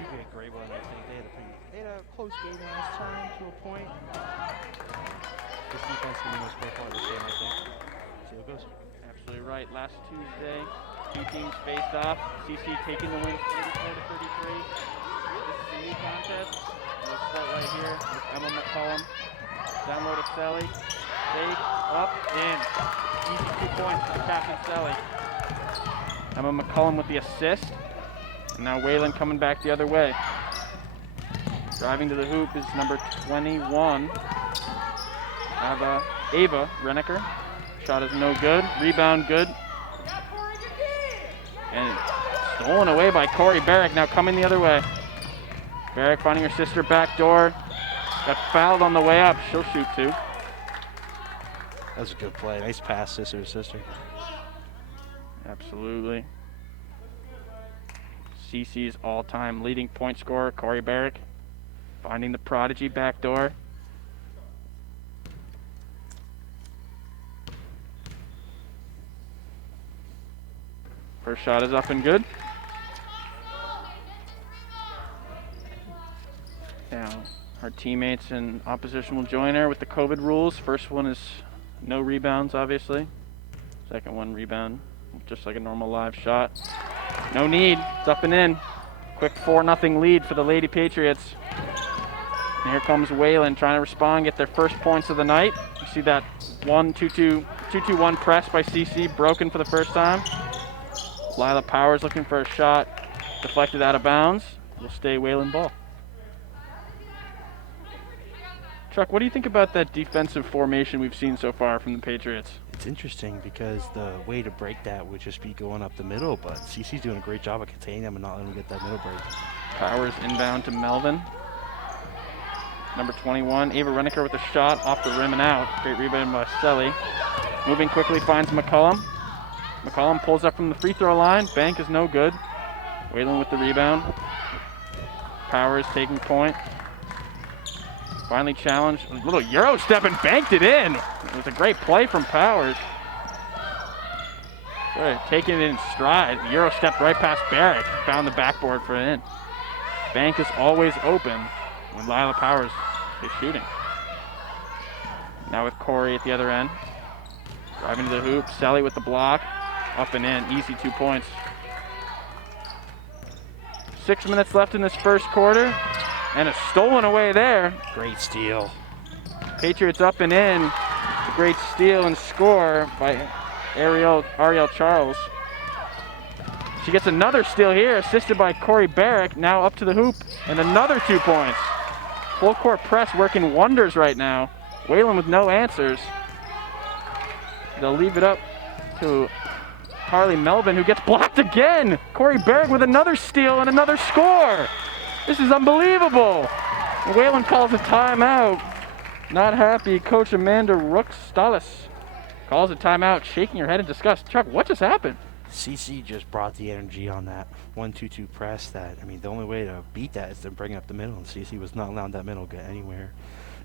should be a great one, I think. They had a close game last time to a point. This defense is the most important part of the game, I think. See how it goes. Absolutely right. Last Tuesday, two teams faced off. CC taking the win 44-33. This is a new contest. We'll start right here with Emma McCollum. Down low to Sally. Take, up, in. Easy 2 points for Captain Sally. Emma McCollum with the assist. And now Wayland coming back the other way. Driving to the hoop is number 21. Ava Renneker. Shot is no good. Rebound good. And stolen away by Corey Barrick. Now coming the other way. Barrick finding her sister back door. Got fouled on the way up. She'll shoot too. That was a good play. Nice pass, sister to sister. Absolutely. CC's all-time leading point scorer, Corey Barrick, finding the prodigy back door. First shot is up and good. Now, our teammates and opposition will join her with the COVID rules. First one is no rebounds, obviously. Second one, rebound, just like a normal live shot. No need, it's up and in. Quick 4-0 lead for the Lady Patriots. And here comes Wayland trying to respond, get their first points of the night. You see that 2-2-1 press by CC, broken for the first time. Lila Powers looking for a shot, deflected out of bounds. Will stay Wayland ball. Chuck, what do you think about that defensive formation we've seen so far from the Patriots? It's interesting because the way to break that would just be going up the middle, but CC's doing a great job of containing them and not letting them get that middle break. Powers inbound to Melvin. Number 21, Ava Renneker with a shot off the rim and out. Great rebound by Selly. Moving quickly finds McCollum. McCollum pulls up from the free throw line. Bank is no good. Wayland with the rebound. Powers taking point. Finally challenged. A little Euro step and banked it in. It was a great play from Powers. Sort of taking it in stride. Euro stepped right past Barrick. Found the backboard for it in. Bank is always open when Lila Powers is shooting. Now with Corey at the other end. Driving to the hoop. Sally with the block. Up and in. Easy 2 points. 6 minutes left in this first quarter. And a stolen away there. Great steal. Patriots up and in. A great steal and score by Ariel Charles. She gets another steal here, assisted by Corey Barrick. Now up to the hoop, and another 2 points. Full court press working wonders right now. Wayland with no answers. They'll leave it up to Harley Melvin, who gets blocked again. Corey Barrick with another steal and another score. This is unbelievable. Wayland calls a timeout. Not happy. Coach Amanda Rooks-Stallis calls a timeout, shaking her head in disgust. Chuck, what just happened? CC just brought the energy on that 1-2-2 press. The only way to beat that is to bring up the middle, and CC was not allowing that middle to get anywhere.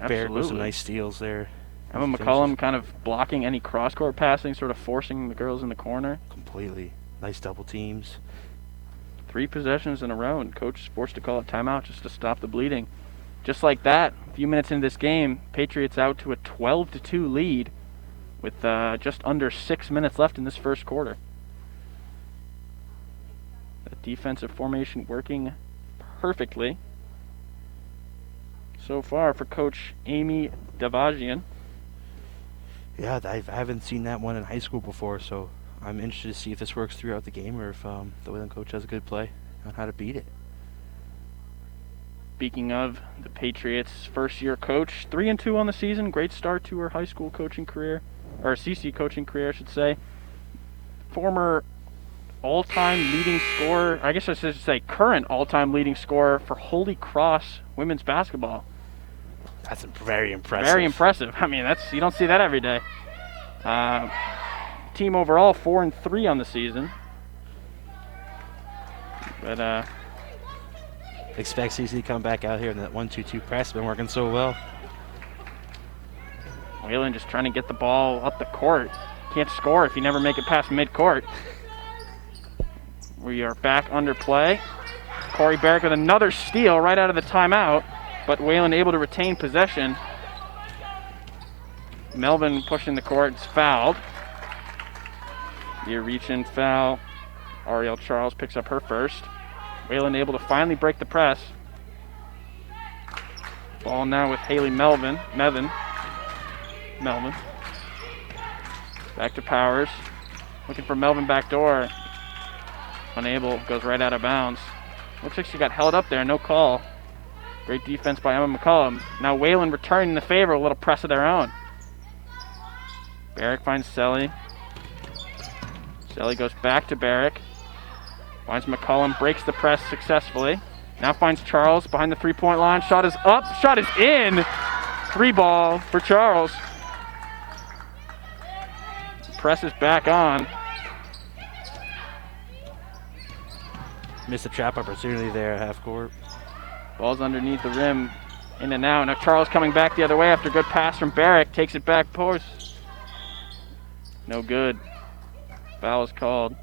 Barrett with some nice steals there. Emma McCollum kind of blocking any cross-court passing, sort of forcing the girls in the corner. Completely. Nice double teams. 3 possessions in a row, and coach is forced to call a timeout just to stop the bleeding. Just like that, a few minutes into this game, Patriots out to a 12-2 lead with just under 6 minutes left in this first quarter. The defensive formation working perfectly so far for Coach Amy Davagian. Yeah, I haven't seen that one in high school before, so I'm interested to see if this works throughout the game or if the Wayland coach has a good play on how to beat it. Speaking of the Patriots' first-year coach, 3-2 on the season. Great start to her high school coaching career, or CC coaching career, I should say. Former all-time leading scorer, I guess I should say current all-time leading scorer for Holy Cross women's basketball. That's very impressive. Very impressive. I mean, you don't see that every day. Team overall 4-3 on the season. But expect CC to come back out here in that 1-2-2 press. Been working so well. Wayland just trying to get the ball up the court. Can't score if you never make it past mid-court. We are back under play. Corey Barrick with another steal right out of the timeout, but Wayland able to retain possession. Melvin pushing the court, it's fouled. Near reach-in foul. Ariel Charles picks up her first. Wayland able to finally break the press. Ball now with Haley Melvin. Melvin. Back to Powers. Looking for Melvin backdoor. Unable, goes right out of bounds. Looks like she got held up there, no call. Great defense by Emma McCollum. Now Wayland returning the favor, a little press of their own. Barrick finds Selly. Selly goes back to Barrick. Finds McCollum, breaks the press successfully. Now finds Charles behind the three-point line. Shot is up, shot is in. 3-ball for Charles. Press is back on. Missed a trap opportunity there at half court. Ball's underneath the rim, in and out. Now Charles coming back the other way after a good pass from Barrick. Takes it back post. No good. Foul is called.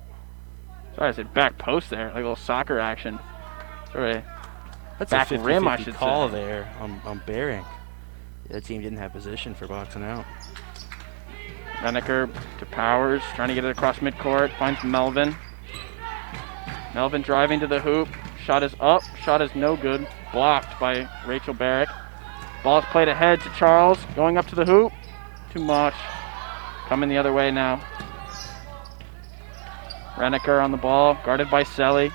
Sorry, I said back post there, like a little soccer action. Sorry. That's back a 50-50 rim, I should call say. there on Barrick. That team didn't have position for boxing out. Renneker to Powers, trying to get it across midcourt. Finds Melvin. Melvin driving to the hoop. Shot is up. Shot is no good. Blocked by Rachel Barrick. Ball is played ahead to Charles. Going up to the hoop. Too much. Coming the other way now. Renneker on the ball. Guarded by Selly.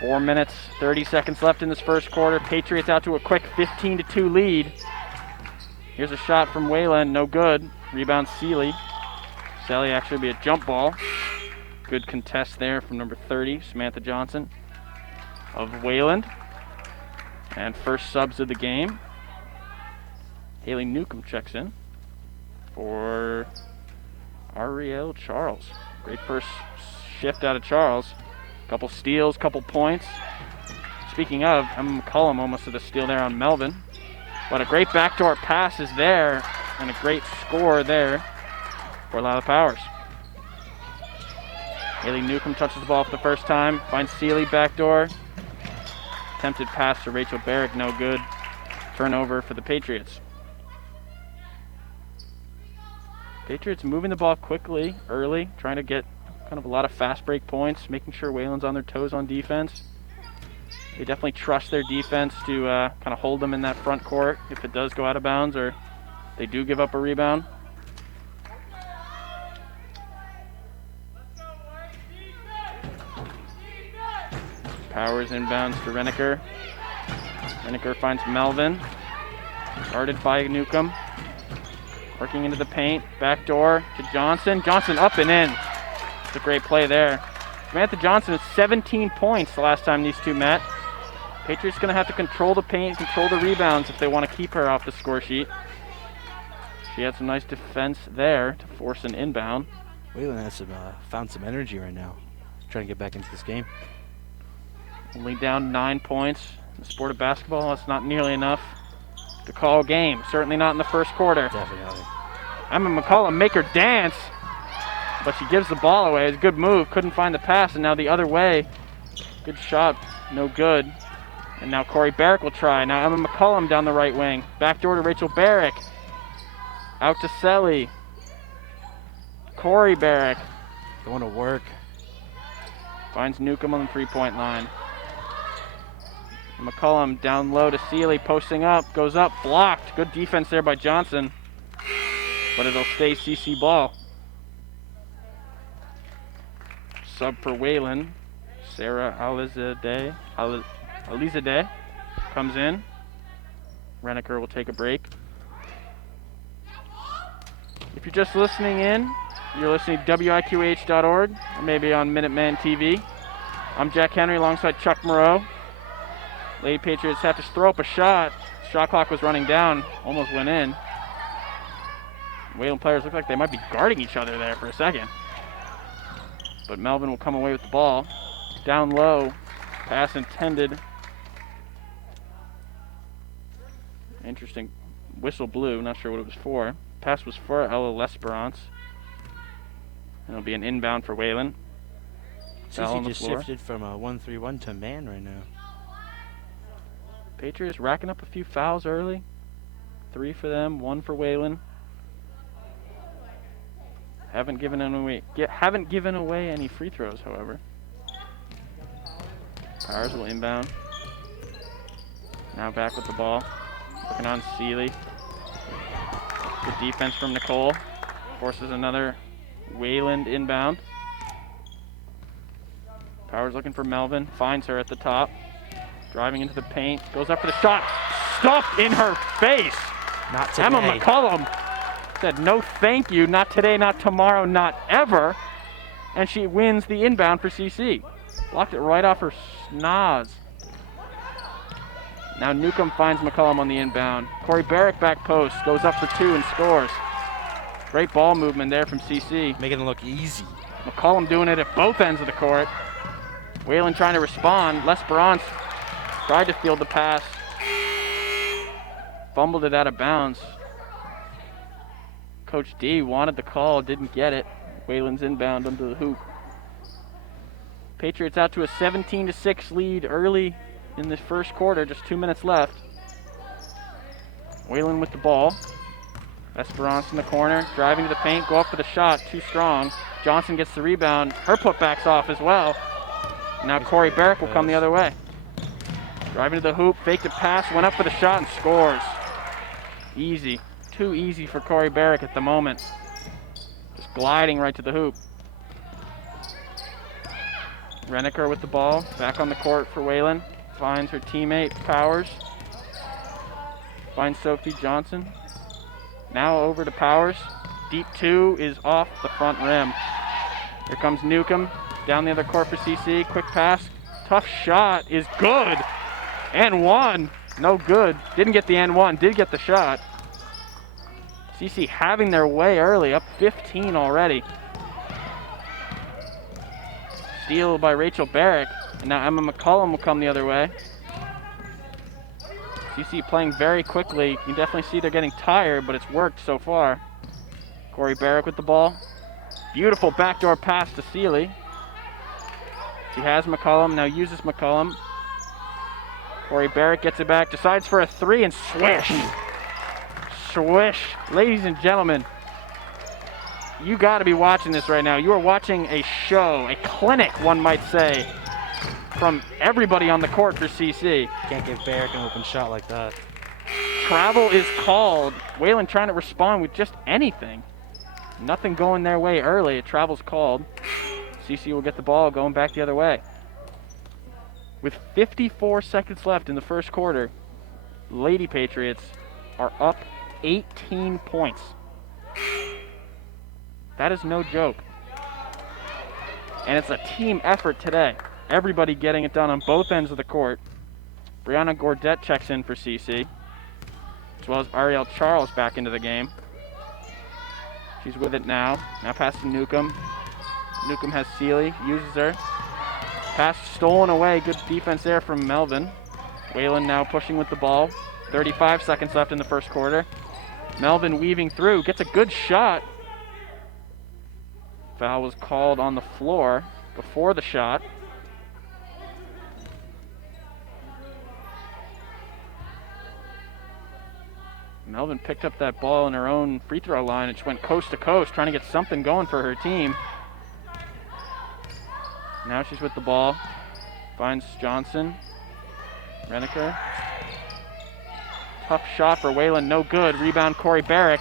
4 minutes, 30 seconds left in this first quarter. Patriots out to a quick 15-2 lead. Here's a shot from Wayland. No good. Rebound Seeley. Selly actually be a jump ball. Good contest there from number 30, Samantha Johnson of Wayland. And first subs of the game. Haley Newcomb checks in for Ariel Charles. Great first shift out of Charles. Couple steals, couple points. Speaking of, Emma McCollum almost did a steal there on Melvin. But a great backdoor pass is there, and a great score there for Lila Powers. Haley Newcomb touches the ball for the first time, finds Seeley backdoor. Attempted pass to Rachel Barrick, no good. Turnover for the Patriots. Patriots moving the ball quickly, early, trying to get kind of a lot of fast break points, making sure Wayland's on their toes on defense. They definitely trust their defense to kind of hold them in that front court if it does go out of bounds or they do give up a rebound. Powers inbounds to Renneker. Renneker finds Melvin. Guarded by Newcomb. Working into the paint. Back door to Johnson. Johnson up and in. It's a great play there. Samantha Johnson with 17 points the last time these two met. Patriots going to have to control the paint, control the rebounds if they want to keep her off the score sheet. She had some nice defense there to force an inbound. Wayland has found some energy right now, trying to get back into this game. Only down 9 points in the sport of basketball. That's not nearly enough to call a game. Certainly not in the first quarter. Definitely. Emma McCollum make her dance, but she gives the ball away. It's a good move. Couldn't find the pass, and now the other way. Good shot, no good. And now Corey Barrick will try. Now Emma McCollum down the right wing. Backdoor to Rachel Barrick. Out to Selly. Corey Barrick. Going to work. Finds Newcomb on the three-point line. McCollum down low to Seeley, posting up, goes up, blocked. Good defense there by Johnson, but it'll stay CC ball. Sub for Wayland, Sarah Alizadeh comes in. Renneker will take a break. If you're just listening in, you're listening to WIQH.org or maybe on Minuteman TV. I'm Jack Henry alongside Chuck Moreau. Lady Patriots have to throw up a shot. Shot clock was running down, almost went in. Wayland players look like they might be guarding each other there for a second. But Melvin will come away with the ball. Down low, pass intended. Interesting. Whistle blew, not sure what it was for. Pass was for Ella L'Esperance. And it'll be an inbound for Wayland. Foul on CC the just floor. shifted from a 1-3-1 to man right now. Patriots racking up a few fouls early. 3 for them, 1 for Wayland. Haven't given away any free throws, however. Powers will inbound. Now back with the ball. Looking on Seeley. Good defense from Nicole. Forces another Wayland inbound. Powers looking for Melvin. Finds her at the top. Driving into the paint. Goes up for the shot. Stuffed in her face. Not today. Emma McCollum said no thank you. Not today, not tomorrow, not ever. And she wins the inbound for CC. Blocked it right off her schnoz. Now Newcomb finds McCollum on the inbound. Corey Barrick back post. Goes up for 2 and scores. Great ball movement there from CC. Making it look easy. McCollum doing it at both ends of the court. Wayland trying to respond. L'Esperance tried to field the pass. Fumbled it out of bounds. Coach D wanted the call, didn't get it. Wayland's inbound under the hoop. Patriots out to a 17-6 lead early in this first quarter, just 2 minutes left. Wayland with the ball. Esperance in the corner, driving to the paint, go up for the shot, too strong. Johnson gets the rebound. Her putback's off as well. Now Corey Barrick will come the other way. Driving to the hoop, faked a pass, went up for the shot and scores. Easy. Too easy for Corey Barrick at the moment. Just gliding right to the hoop. Reneker with the ball, back on the court for Wayland. Finds her teammate, Powers. Finds Sophie Johnson. Now over to Powers. Deep 2 is off the front rim. Here comes Newcomb, down the other court for CC. Quick pass, tough shot is good. And 1, no good. Didn't get the N1, did get the shot. CC having their way early, up 15 already. Steal by Rachel Barrick. And now Emma McCollum will come the other way. CC playing very quickly. You can definitely see they're getting tired, but it's worked so far. Corey Barrick with the ball. Beautiful backdoor pass to Seeley. She has McCollum, now uses McCollum. Corey Barrick gets it back, decides for a 3 and swish. Swish. Ladies and gentlemen, you got to be watching this right now. You are watching a show, a clinic, one might say, from everybody on the court for CC. Can't give Barrick an open shot like that. Travel is called. Wayland trying to respond with just anything. Nothing going their way early. A travel's called. CC will get the ball going back the other way. With 54 seconds left in the first quarter, Lady Patriots are up 18 points. That is no joke. And it's a team effort today. Everybody getting it done on both ends of the court. Brianna Gordette checks in for CC, as well as Ariel Charles back into the game. She's with it now. Now pass to Newcomb. Newcomb has Seeley, uses her. Pass stolen away. Good defense there from Melvin. Wayland now pushing with the ball. 35 seconds left in the first quarter. Melvin weaving through, gets a good shot. Foul was called on the floor before the shot. Melvin picked up that ball in her own free throw line and just went coast to coast, trying to get something going for her team. Now she's with the ball. Finds Johnson. Reneker. Tough shot for Wayland, no good. Rebound Corey Barrick.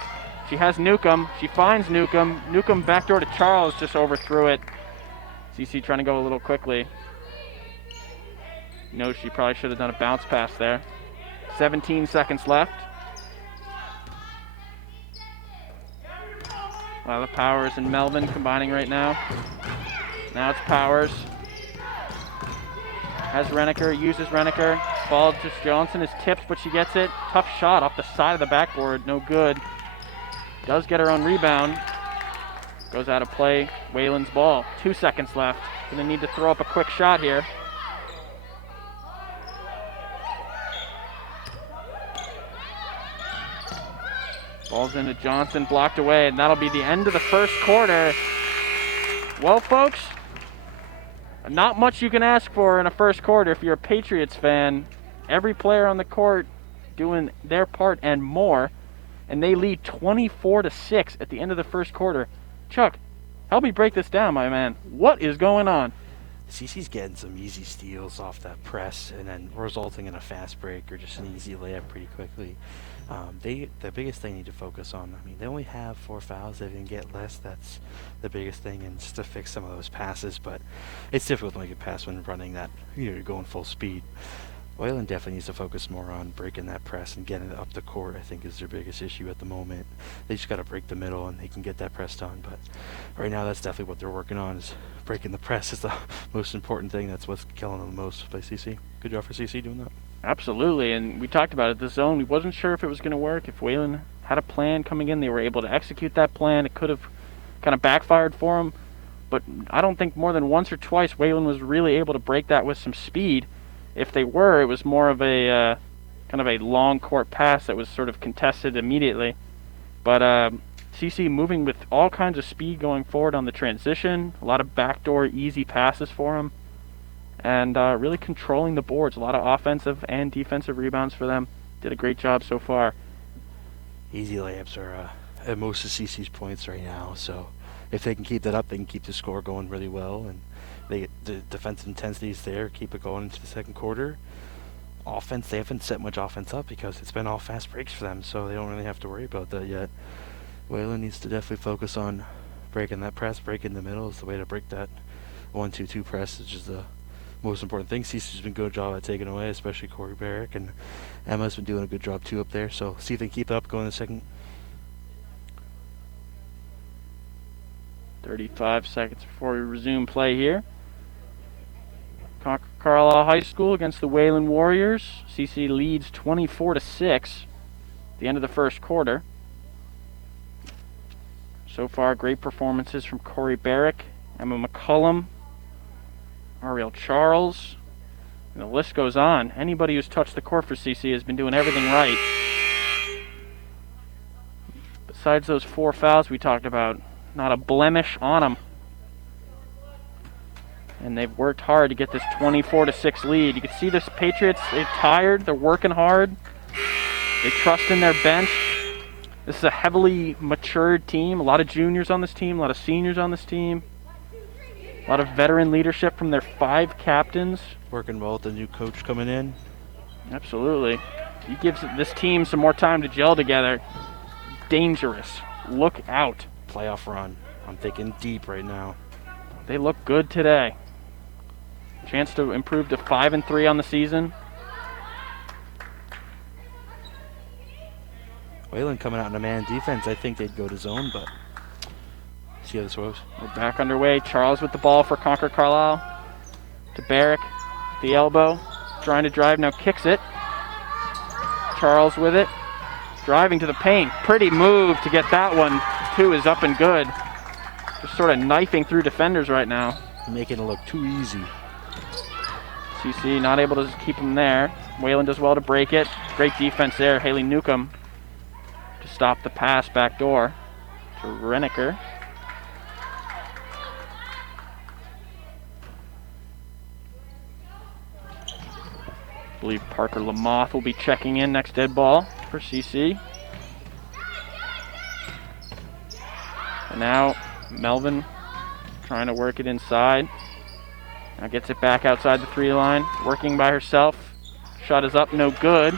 She has Newcomb. She finds Newcomb. Newcomb backdoor to Charles, just overthrew it. CC trying to go a little quickly. Knows she probably should have done a bounce pass there. 17 seconds left. A lot of Powers and Melvin combining right now. Now it's Powers. Has Reneker, uses Reneker. Ball to Johnson is tipped, but she gets it. Tough shot off the side of the backboard, no good. Does get her own rebound. Goes out of play. Wayland's ball. 2 seconds left. Gonna need to throw up a quick shot here. Ball's into Johnson, blocked away, and that'll be the end of the first quarter. Well, folks, Not much you can ask for in a first quarter if you're a Patriots fan. Every player on the court doing their part and more, and they lead 24-6 at the end of the first quarter. Chuck, help me break this down, my man. What is going on? CC's getting some easy steals off that press and then resulting in a fast break or just an easy layup pretty quickly. The biggest thing they need to focus on, I mean, they only have 4 fouls. They didn't get less. That's the biggest thing, and just to fix some of those passes. But it's difficult to make a pass when running that, you're going full speed. Wayland definitely needs to focus more on breaking that press and getting it up the court, I think, is their biggest issue at the moment. They just got to break the middle, and they can get that press done. But right now, that's definitely what they're working on, is breaking the press is the most important thing. That's what's killing them the most by CC. Good job for CC doing that. Absolutely, and we talked about it. The zone, we wasn't sure if it was going to work. If Wayland had a plan coming in, they were able to execute that plan. It could have kind of backfired for them, but I don't think more than once or twice Wayland was really able to break that with some speed. If they were, it was more of a kind of a long court pass that was sort of contested immediately. But CC moving with all kinds of speed going forward on the transition, a lot of backdoor easy passes for him, and really controlling the boards. A lot of offensive and defensive rebounds for them. Did a great job so far. Easy layups are at most of CC's points right now, so if they can keep that up, they can keep the score going really well, and the defensive intensity is there, keep it going into the second quarter. Offense, they haven't set much offense up because it's been all fast breaks for them, so they don't really have to worry about that yet. Wayland needs to definitely focus on breaking that press. Breaking the middle is the way to break that 1-2-2 press, which is the most important thing. CC's been a good job at taking away, especially Corey Barrick, and Emma's been doing a good job too up there, so see if they can keep it up going in the second. 35 seconds before we resume play here. Concord Carlisle High School against the Wayland Warriors. CC leads 24-6 at the end of the first quarter. So far, great performances from Corey Barrick, Emma McCullum, Ariel Charles, and the list goes on. Anybody who's touched the court for CC has been doing everything right. Besides those 4 fouls we talked about, not a blemish on them. And they've worked hard to get this 24-6 lead. You can see this Patriots, they're tired, they're working hard. They trust in their bench. This is a heavily matured team. A lot of juniors on this team, a lot of seniors on this team. A lot of veteran leadership from their 5 captains. Working well with the new coach coming in. Absolutely. He gives this team some more time to gel together. Dangerous. Look out. Playoff run. I'm thinking deep right now. They look good today. Chance to improve to 5-3 on the season. Wayland coming out in a man defense. I think they'd go to zone, but see how this goes. We're back underway. Charles with the ball for Concord Carlisle. To Barrick, the elbow, trying to drive, now kicks it. Charles with it, driving to the paint. Pretty move to get that one. 2 is up and good. Just sort of knifing through defenders right now. Making it look too easy. CC not able to keep him there. Wayland does well to break it. Great defense there. Haley Newcomb to stop the pass back door to Renneker. I believe Parker Lamoth will be checking in next dead ball for CC. And now Melvin trying to work it inside. Now gets it back outside the 3 line, working by herself. Shot is up, no good.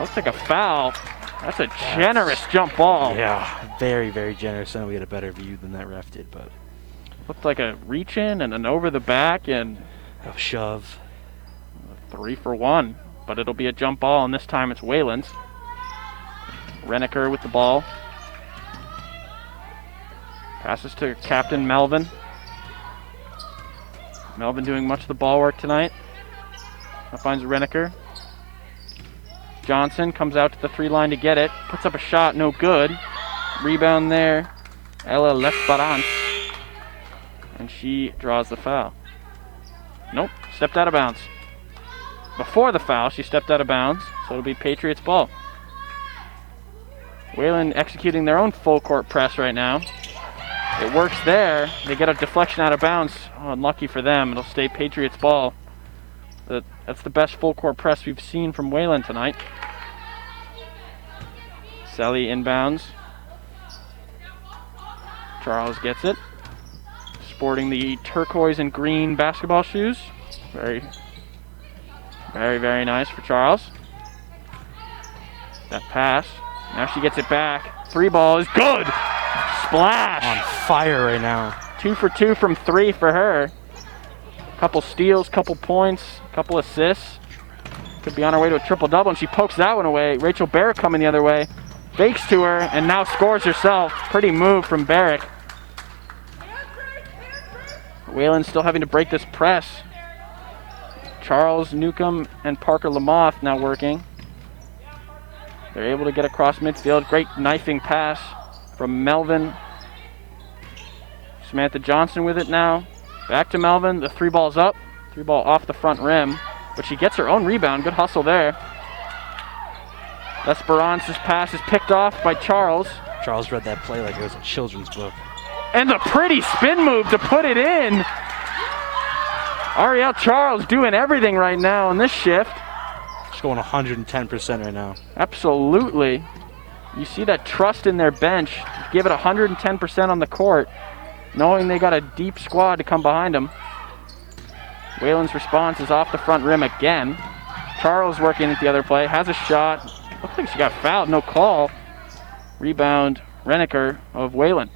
Looks like a foul. That's a generous jump ball. Yeah, very, very generous. I know we had a better view than that ref did, but looked like a reach in and an over the back and a shove. 3 for 1, but it'll be a jump ball, and this time it's Wayland's. Renneker with the ball. Passes to Captain Melvin. Melvin doing much of the ball work tonight. Now finds Renneker. Johnson comes out to the 3 line to get it. Puts up a shot, no good. Rebound there, Ella L'Esperance. And she draws the foul. Nope, stepped out of bounds. Before the foul, she stepped out of bounds, so it'll be Patriots ball. Wayland executing their own full court press right now. It works there. They get a deflection out of bounds. Oh, unlucky for them. It'll stay Patriots ball. That's the best full court press we've seen from Wayland tonight. Selly inbounds. Charles gets it. Sporting the turquoise and green basketball shoes. Very, very, very nice for Charles. That pass. Now she gets it back. 3 ball is good. Splash. On fire right now. 2 for 2 from 3 for her. Couple steals, couple points, couple assists. Could be on her way to a triple-double, and she pokes that one away. Rachel Barrick coming the other way. Fakes to her, and now scores herself. Pretty move from Barrick. Wayland still having to break this press. Charles Newcomb and Parker Lamoth now working. They're able to get across midfield. Great knifing pass from Melvin. Samantha Johnson with it now. Back to Melvin. The 3 ball's up. 3 ball off the front rim. But she gets her own rebound. Good hustle there. L'Esperance's pass is picked off by Charles. Charles read that play like it was a children's book. And the pretty spin move to put it in. Ariel Charles doing everything right now in this shift. She's going 110% right now. Absolutely. You see that trust in their bench. Give it 110% on the court, knowing they got a deep squad to come behind them. Wayland's response is off the front rim again. Charles working at the other play, has a shot. Looks like she got fouled, no call. Rebound, Reniker of Wayland.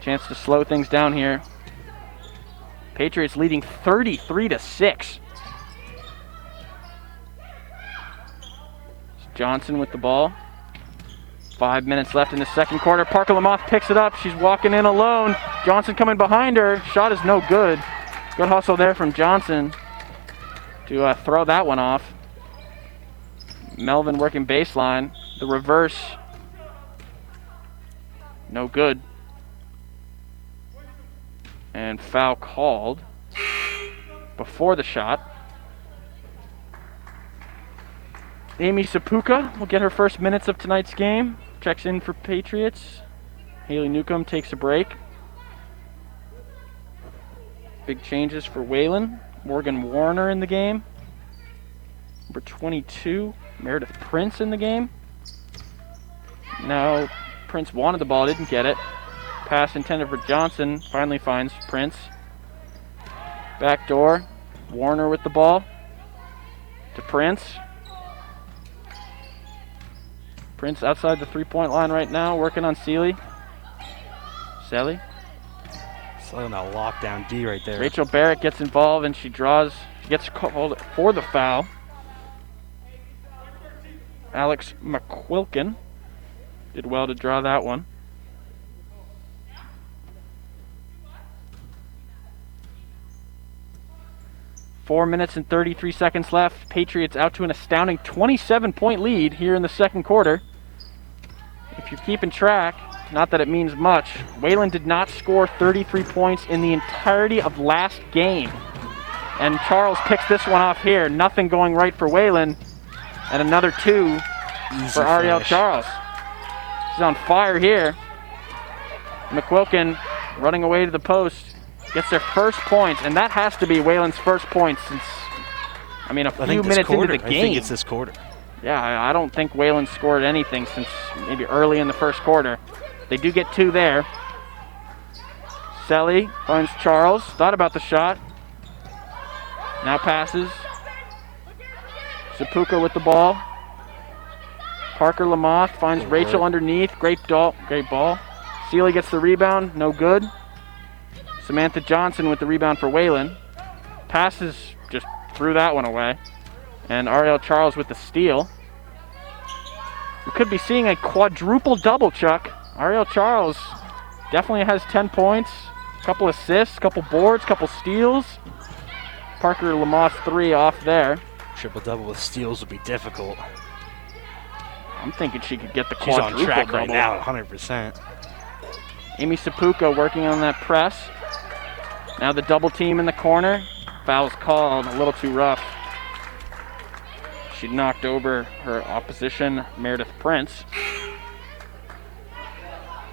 Chance to slow things down here. Patriots leading 33-6. Johnson with the ball. 5 minutes left in the second quarter. Parker Lamoth picks it up. She's walking in alone. Johnson coming behind her. Shot is no good. Good hustle there from Johnson to throw that one off. Melvin working baseline. The reverse. No good. And foul called before the shot. Amy Sapuka will get her first minutes of tonight's game. Checks in for Patriots. Haley Newcomb takes a break. Big changes for Wayland. Morgan Warner in the game. Number 22, Meredith Prince in the game. Now, Prince wanted the ball, didn't get it. Pass intended for Johnson, finally finds Prince. Back door, Warner with the ball. To Prince. Prince outside the three-point line right now, working on Seeley. Selly. Selling that lockdown D right there. Rachel Barrett gets involved and she gets called for the foul. Alex McQuilkin did well to draw that one. Four minutes and 33 seconds left. Patriots out to an astounding 27-point lead here in the second quarter. If you're keeping track, not that it means much, Wayland did not score 33 points in the entirety of last game. And Charles picks this one off here. Nothing going right for Wayland. And another 2 for Ariel Charles. She's on fire here. McQuilkin running away to the post. Gets their first points, and that has to be Wayland's first points since, a few minutes into the game. I think it's this quarter. Yeah, I don't think Wayland scored anything since maybe early in the first quarter. They do get 2 there. Selly finds Charles. Thought about the shot. Now passes. Sapuka with the ball. Parker Lamoth finds Rachel underneath. Great ball. Seeley gets the rebound. No good. Samantha Johnson with the rebound for Wayland. Passes, just threw that one away. And Ariel Charles with the steal. We could be seeing a quadruple double, Chuck. Ariel Charles definitely has 10 points, a couple assists, couple boards, couple steals. Parker Lamoth 3 off there. Triple-double with steals would be difficult. I'm thinking she could get the She's quadruple on track double. right now, 100%. Amy Sapuka working on that press. Now the double team in the corner. Foul's called, a little too rough. She knocked over her opposition, Meredith Prince.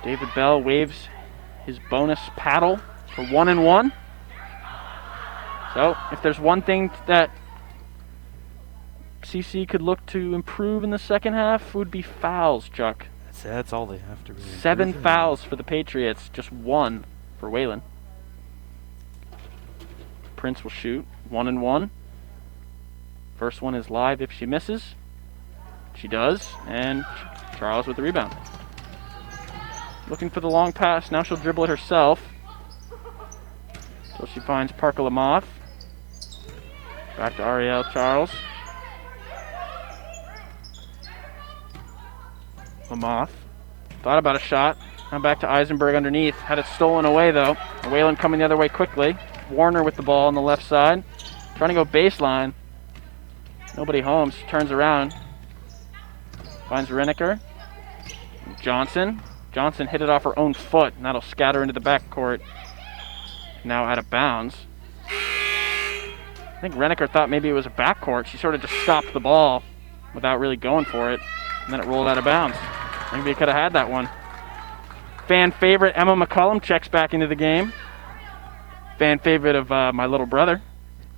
David Bell waves his bonus paddle for 1-1. So, if there's one thing that CC could look to improve in the second half, would be fouls, Chuck. That's all they have to really 7 improve. fouls for the Patriots, just 1 for Wayland. Prince will shoot, 1-1. First one is live if she misses. She does, and Charles with the rebound. Looking for the long pass, now she'll dribble it herself. So she finds Parker Lamoth. Back to Ariel Charles. Lamoth thought about a shot. Now back to Eisenberg underneath. Had it stolen away though. Wayland coming the other way quickly. Warner with the ball on the left side. Trying to go baseline. Nobody home. She turns around. Finds Reneker. Johnson. Johnson hit it off her own foot, and that'll scatter into the backcourt. Now out of bounds. I think Reneker thought maybe it was a backcourt. She sort of just stopped the ball without really going for it, and then it rolled out of bounds. Maybe he could have had that one. Fan favorite Emma McCullum checks back into the game. Fan favorite of my little brother,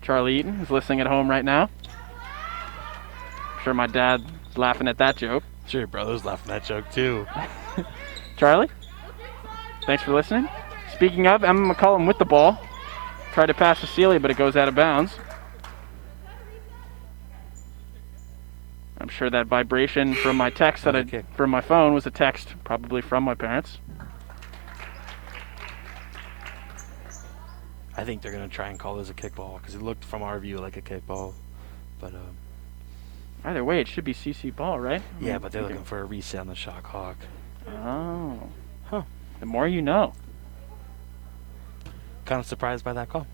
Charlie Eaton, is listening at home right now. I'm sure my dad's laughing at that joke. Sure, your brother's laughing at that joke too. Charlie, thanks for listening. Speaking of, Emma McCullum with the ball. Tried to pass to Celia, but it goes out of bounds. I'm sure that vibration from my text from my phone was a text probably from my parents. I think they're going to try and call this a kickball because it looked from our view like a kickball. But either way, it should be CC ball, right? yeah, but they're looking for a reset on the shot clock. Oh. Huh. The more you know. Kind of surprised by that call.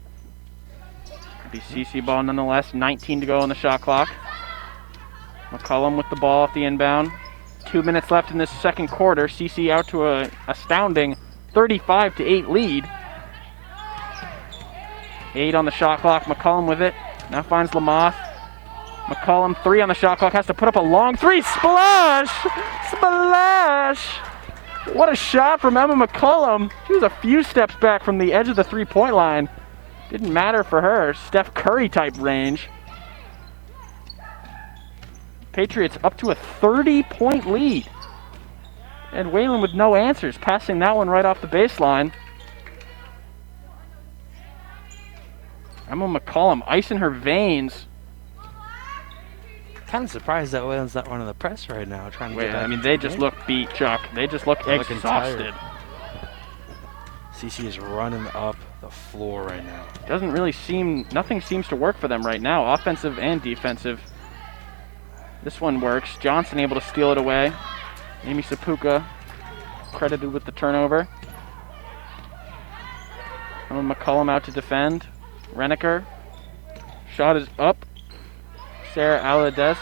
It'd be CC ball nonetheless. 19 to go on the shot clock. McCullum with the ball at the inbound. 2 minutes left in this second quarter. CC out to a astounding 35-8 lead. 8 on the shot clock. McCullum with it. Now finds Lamoth. McCullum 3 on the shot clock. Has to put up a long 3. Splash! Splash! What a shot from Emma McCullum. She was a few steps back from the edge of the three-point line. Didn't matter for her. Steph Curry type range. Patriots up to a 30-point lead. And Wayland with no answers, passing that one right off the baseline. Emma McCullum, ice in her veins. Kind of surprised that Wayland's not running the press right now. Trying to get back I mean, into they the just game. look beat, Chuck. They just look They're looking exhausted. CC is running up the floor right now. Doesn't really seem, nothing seems to work for them right now, offensive and defensive. This one works. Johnson able to steal it away. Amy Sapuka credited with the turnover. McCullum out to defend. Reneker. Shot is up. Sarah Alades.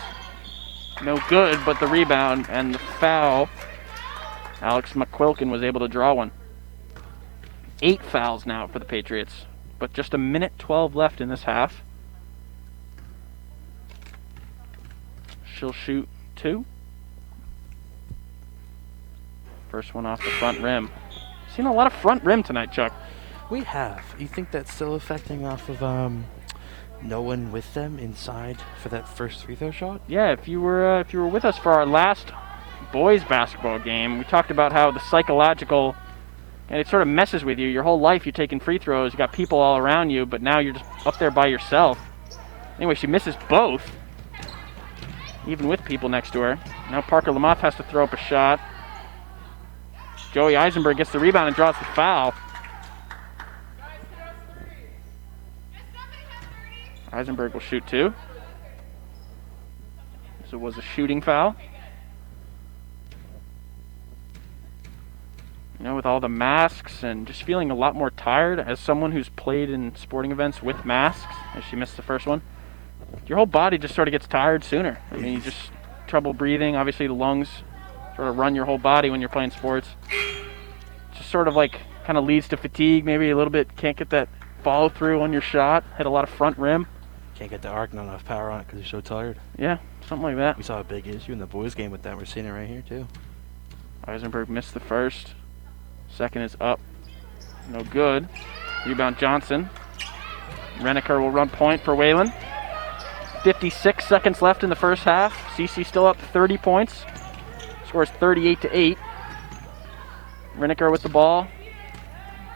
No good, but the rebound and the foul. Alex McQuilkin was able to draw one. 8 fouls now for the Patriots, but just a minute 12 left in this half. She'll shoot 2. First one off the front rim. Seen a lot of front rim tonight, Chuck. We have. You think that's still affecting off of no one with them inside for that first free throw shot? Yeah, if you were with us for our last boys basketball game, we talked about how the psychological, and it sort of messes with you. Your whole life you're taking free throws, you got people all around you, but now you're just up there by yourself. Anyway, she misses both, even with people next to her. Now Parker Lamoth has to throw up a shot. Joey Eisenberg gets the rebound and draws the foul. Eisenberg will shoot 2. So it was a shooting foul. You know, with all the masks and just feeling a lot more tired as someone who's played in sporting events with masks, as she missed the first one. Your whole body just sort of gets tired sooner. I mean, you just trouble breathing. Obviously, the lungs sort of run your whole body when you're playing sports. Just sort of like kind of leads to fatigue, maybe a little bit. Can't get that follow through on your shot. Hit a lot of front rim. Can't get the arc, not enough power on it because you're so tired. Yeah, something like that. We saw a big issue in the boys game with that. We're seeing it right here too. Eisenberg missed the first. Second is up. No good. Rebound Johnson. Reneker will run point for Wayland. 56 seconds left in the first half. CC still up 30 points. Scores 38-8. Reneker with the ball.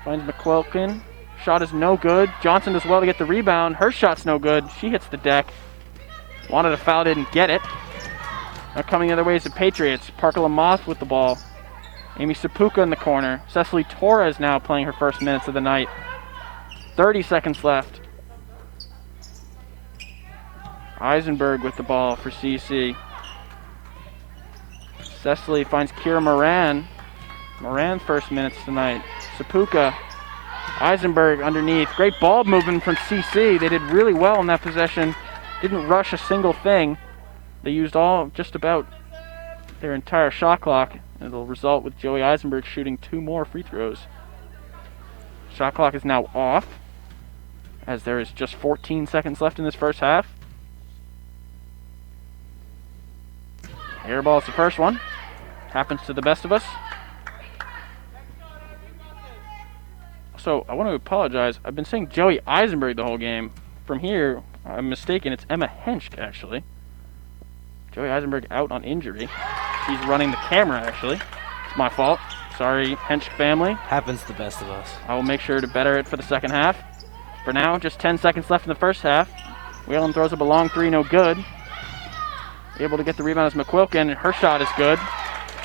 Finds McQuilkin. Shot is no good. Johnson does well to get the rebound. Her shot's no good. She hits the deck. Wanted a foul, didn't get it. Now coming the other way is the Patriots. Parker Lamoth with the ball. Amy Sapuka in the corner. Cecily Torres now playing her first minutes of the night. 30 seconds left. Eisenberg with the ball for CC. Cecily finds Kira Moran. Moran's first minutes tonight. Sapuka. Eisenberg underneath. Great ball movement from CC. They did really well in that possession. Didn't rush a single thing. They used just about their entire shot clock. It'll result with Joey Eisenberg shooting 2 more free throws. Shot clock is now off, as there is just 14 seconds left in this first half. Airball is the first one. Happens to the best of us. So I want to apologize. I've been saying Joey Eisenberg the whole game. From here, I'm mistaken. It's Emma Henschke, actually. Joey Eisenberg out on injury. She's running the camera, actually. It's my fault. Sorry, Henschke family. Happens to the best of us. I will make sure to better it for the second half. For now, just 10 seconds left in the first half. Wayland throws up a long 3, no good. Able to get the rebound is McQuilkin. Her shot is good.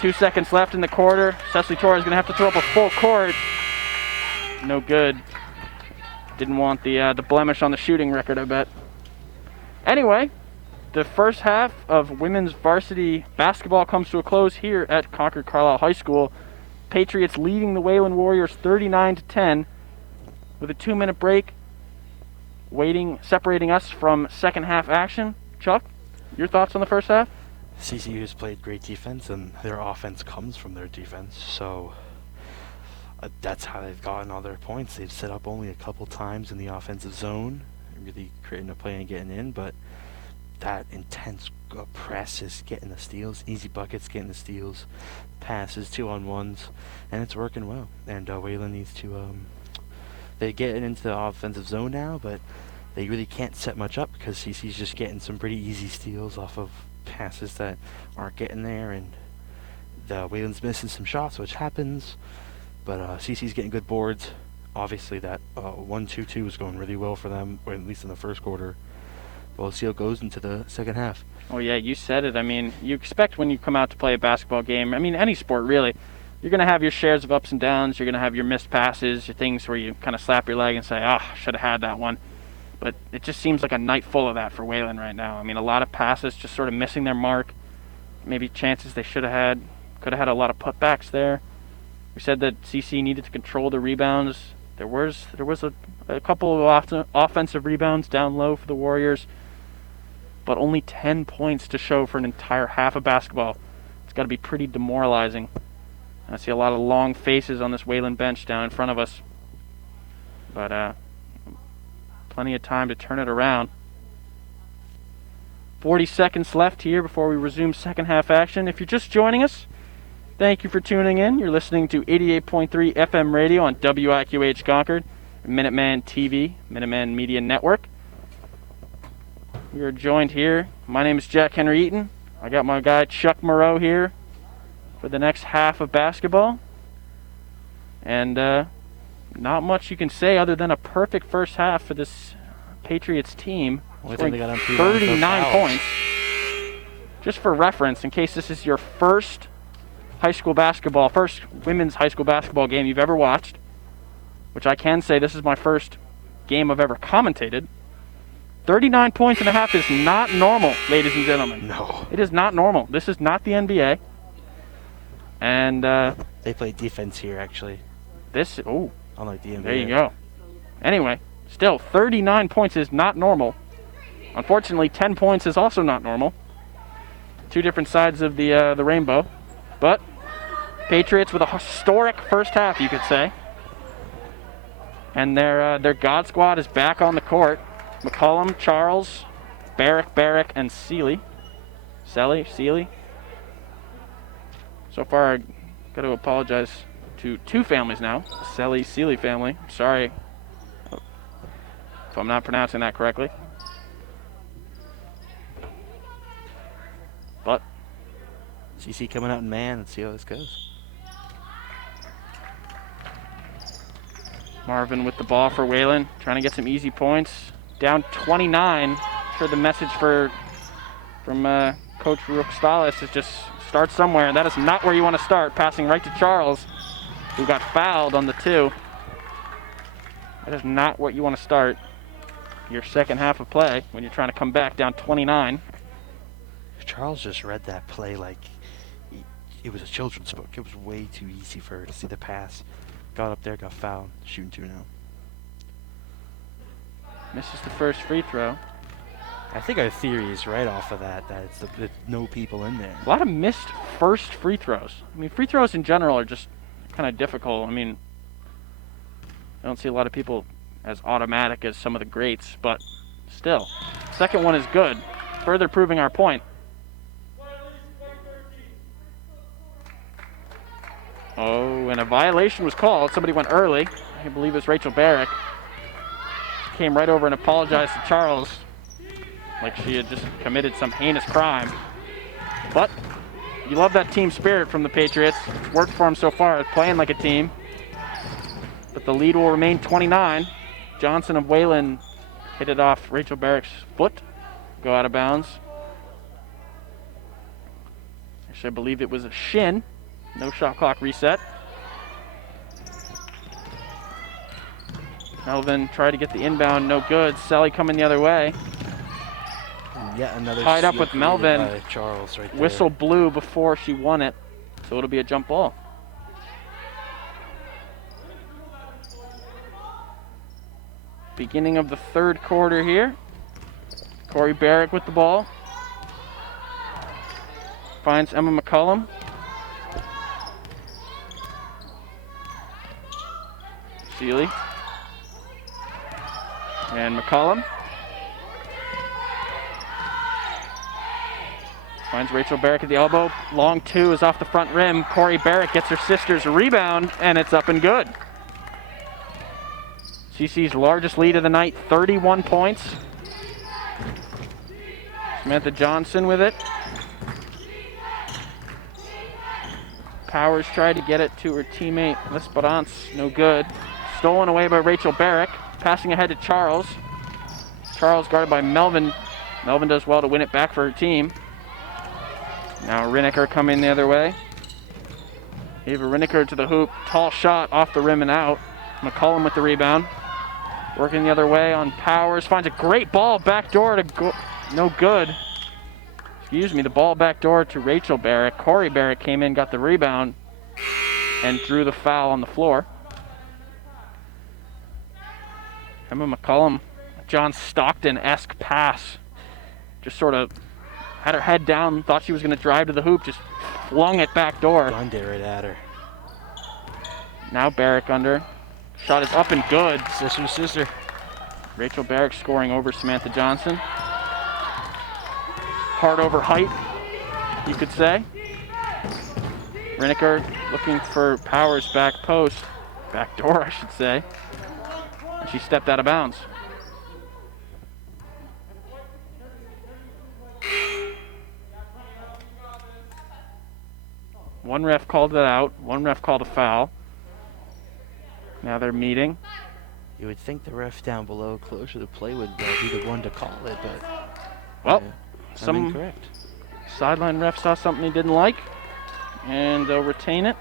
2 seconds left in the quarter. Cecily Torres is going to have to throw up a full court. No good. Didn't want the blemish on the shooting record, I bet. Anyway, the first half of women's varsity basketball comes to a close here at Concord Carlisle High School. Patriots leading the Wayland Warriors 39-10 with a 2-minute break separating us from second half action. Chuck, your thoughts on the first half? CCU has played great defense, and their offense comes from their defense, so that's how they've gotten all their points. They've set up only a couple times in the offensive zone, really creating a play and getting in, but that intense press is getting the steals, easy buckets, getting the steals, passes, 2-on-1s, and it's working well. And Wayland needs to, they get into the offensive zone now, but they really can't set much up because CC's just getting some pretty easy steals off of passes that aren't getting there, and the Wayland's missing some shots, which happens, but CC's getting good boards. Obviously that 1-2-2 was going really well for them, or at least in the first quarter. We'll see how it goes into the second half. Oh yeah, you said it. I mean, you expect when you come out to play a basketball game, I mean any sport really, you're going to have your shares of ups and downs, you're going to have your missed passes, your things where you kind of slap your leg and say, oh, should have had that one. But it just seems like a night full of that for Wayland right now. I mean, a lot of passes just sort of missing their mark, maybe chances they should have had, could have had a lot of putbacks there. We said that CC needed to control the rebounds. There was a couple of offensive rebounds down low for the Warriors, but only 10 points to show for an entire half of basketball. It's got to be pretty demoralizing. I see a lot of long faces on this Wayland bench down in front of us. But plenty of time to turn it around. 40 seconds left here before we resume second half action. If you're just joining us, thank you for tuning in. You're listening to 88.3 FM radio on WIQH Concord, Minuteman TV, Minuteman Media Network. We are joined here. My name is Jack Henry Eaton. I got my guy Chuck Moreau here for the next half of basketball. And not much you can say other than a perfect first half for this Patriots team. They got 39 points. Just for reference, in case this is your first women's high school basketball game you've ever watched, which I can say this is my first game I've ever commentated. 39 points and a half is not normal, ladies and gentlemen. No. It is not normal. This is not the NBA. And they play defense here, actually. Unlike the NBA. There you go. Anyway, still 39 points is not normal. Unfortunately, 10 points is also not normal. Two different sides of the rainbow. But Patriots with a historic first half, you could say. And their God Squad is back on the court. McCollum, Charles, Barrick, and Seeley. So far, I got to apologize to two families now. Sealy family. Sorry if I'm not pronouncing that correctly. But CC coming out in man. Let's see how this goes. Marvin with the ball for Wayland, trying to get some easy points. Down 29. Sure, the message from Coach Ruxtalis is just start somewhere. That is not where you want to start. Passing right to Charles, who got fouled on the 2. That is not what you want to start your second half of play when you're trying to come back down 29. Charles just read that play like it was a children's book. It was way too easy for her to see the pass. Got up there, got fouled, shooting 2 now. Misses the first free throw. I think our theory is right off of that it's no people in there. A lot of missed first free throws. I mean, free throws in general are just kind of difficult. I mean, I don't see a lot of people as automatic as some of the greats, but still. Second one is good, further proving our point. Oh, and a violation was called. Somebody went early. I believe it was Rachel Barrick. She came right over and apologized to Charles like she had just committed some heinous crime. But you love that team spirit from the Patriots. It's worked for them so far, playing like a team. But the lead will remain 29. Johnson of Wayland hit it off Rachel Barrick's foot. Go out of bounds. Actually, I believe it was a shin. No shot clock reset. Melvin tried to get the inbound, no good. Sally coming the other way. Yet another tied up with Melvin. by Charles right there. Whistle blew before she won it, so it'll be a jump ball. Beginning of the third quarter here. Corey Barrick with the ball. Finds Emma McCullum. Sealy. And McCullum. Finds Rachel Barrick at the elbow. Long 2 is off the front rim. Corey Barrick gets her sister's rebound, and it's up and good. CC's largest lead of the night, 31 points. Samantha Johnson with it. Powers tried to get it to her teammate Lesperance, no good. Stolen away by Rachel Barrick. Passing ahead to Charles. Charles guarded by Melvin. Melvin does well to win it back for her team. Now Rinneker coming the other way. Ava Rinneker to the hoop. Tall shot off the rim and out. McCullum with the rebound. Working the other way on Powers. Finds a great ball backdoor to go. No good. Excuse me, the ball backdoor to Rachel Barrick. Corey Barrick came in, got the rebound, and drew the foul on the floor. Emma McCullum, John Stockton-esque pass. Just sort of had her head down, thought she was going to drive to the hoop, just flung it backdoor. Gunned it right at her. Now Barrick under. Shot is up and good. Sister to sister. Rachel Barrick scoring over Samantha Johnson. Hard over height, you could say. Rinneker looking for Powers back post. Back door, I should say. And she stepped out of bounds. One ref called it out. One ref called a foul. Now they're meeting. You would think the ref down below, closer to the play, would be the one to call it, but well, I'm some incorrect. Sideline ref saw something he didn't like, and they'll retain it.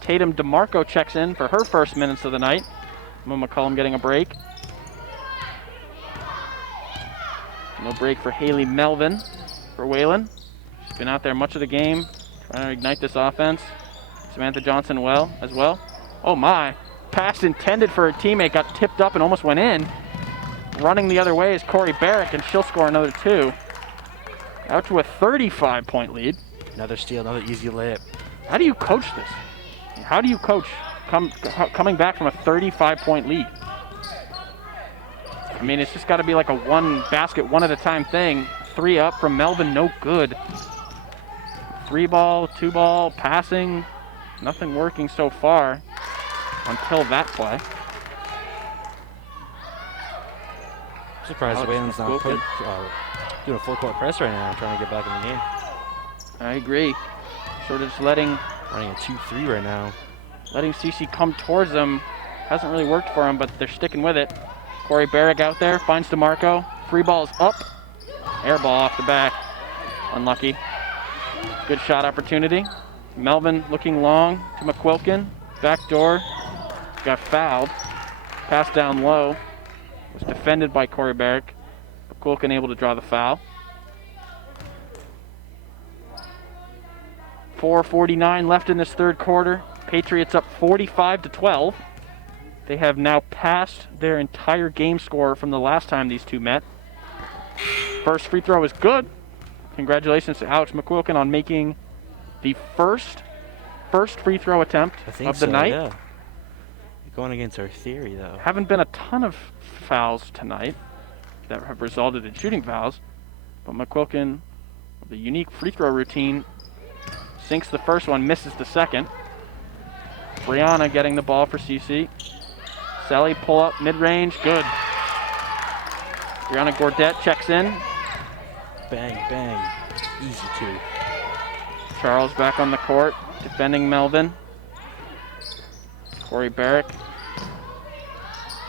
Tatum DeMarco checks in for her first minutes of the night. Emma McCullum getting a break. No break for Haley Melvin for Wayland. She's been out there much of the game, trying to ignite this offense. Samantha Johnson as well. Oh my. Pass intended for her teammate, got tipped up and almost went in. Running the other way is Corey Barrick, and she'll score another 2. Out to a 35-point lead. Another steal, another easy layup. How do you coach this? How do you coach coming back from a 35-point lead? I mean, it's just got to be like a one basket, one at a time thing. 3 up from Melvin, no good. 3 ball, 2 ball, passing, nothing working so far. until that play. Surprised Alex Wayland's not McQuilkin. doing a full-court press right now, trying to get back in the game. I agree. Sort of just letting Running a 2-3 right now. CC come towards them. Hasn't really worked for him, but they're sticking with it. Corey Barrick out there, finds DeMarco. Free ball's up. Air ball off the back. Unlucky. Good shot opportunity. Melvin looking long to McQuilkin. Back door. Got fouled. Pass down low. Was defended by Corey Barrick. McQuilkin able to draw the foul. 4:49 left in this third quarter. Patriots up 45-12. They have now passed their entire game score from the last time these two met. First free throw is good. Congratulations to Alex McQuilkin on making the first free throw attempt of the night. Yeah. Going against our theory, though. Haven't been a ton of fouls tonight that have resulted in shooting fouls, but McQuilkin, with a unique free throw routine, sinks the first one, misses the second. Brianna getting the ball for CC. Sally pull up mid-range, good. Brianna Gordette checks in. Bang, bang. Easy two. Charles back on the court, defending Melvin. Corey Barrick.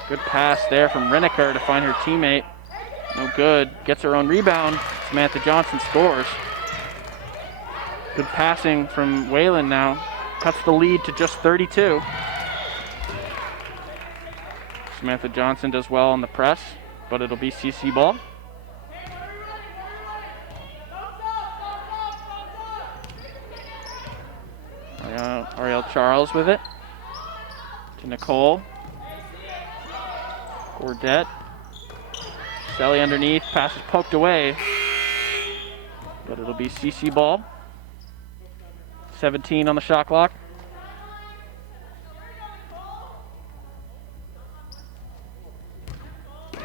Good pass there from Riniker to find her teammate. No good. Gets her own rebound. Samantha Johnson scores. Good passing from Wayland now. Cuts the lead to just 32. Samantha Johnson does well on the press, but it'll be CC ball. Ariel Charles with it. To Nicole. Gordette. Sally underneath. Pass is poked away. But it'll be CC ball. 17 on the shot clock. It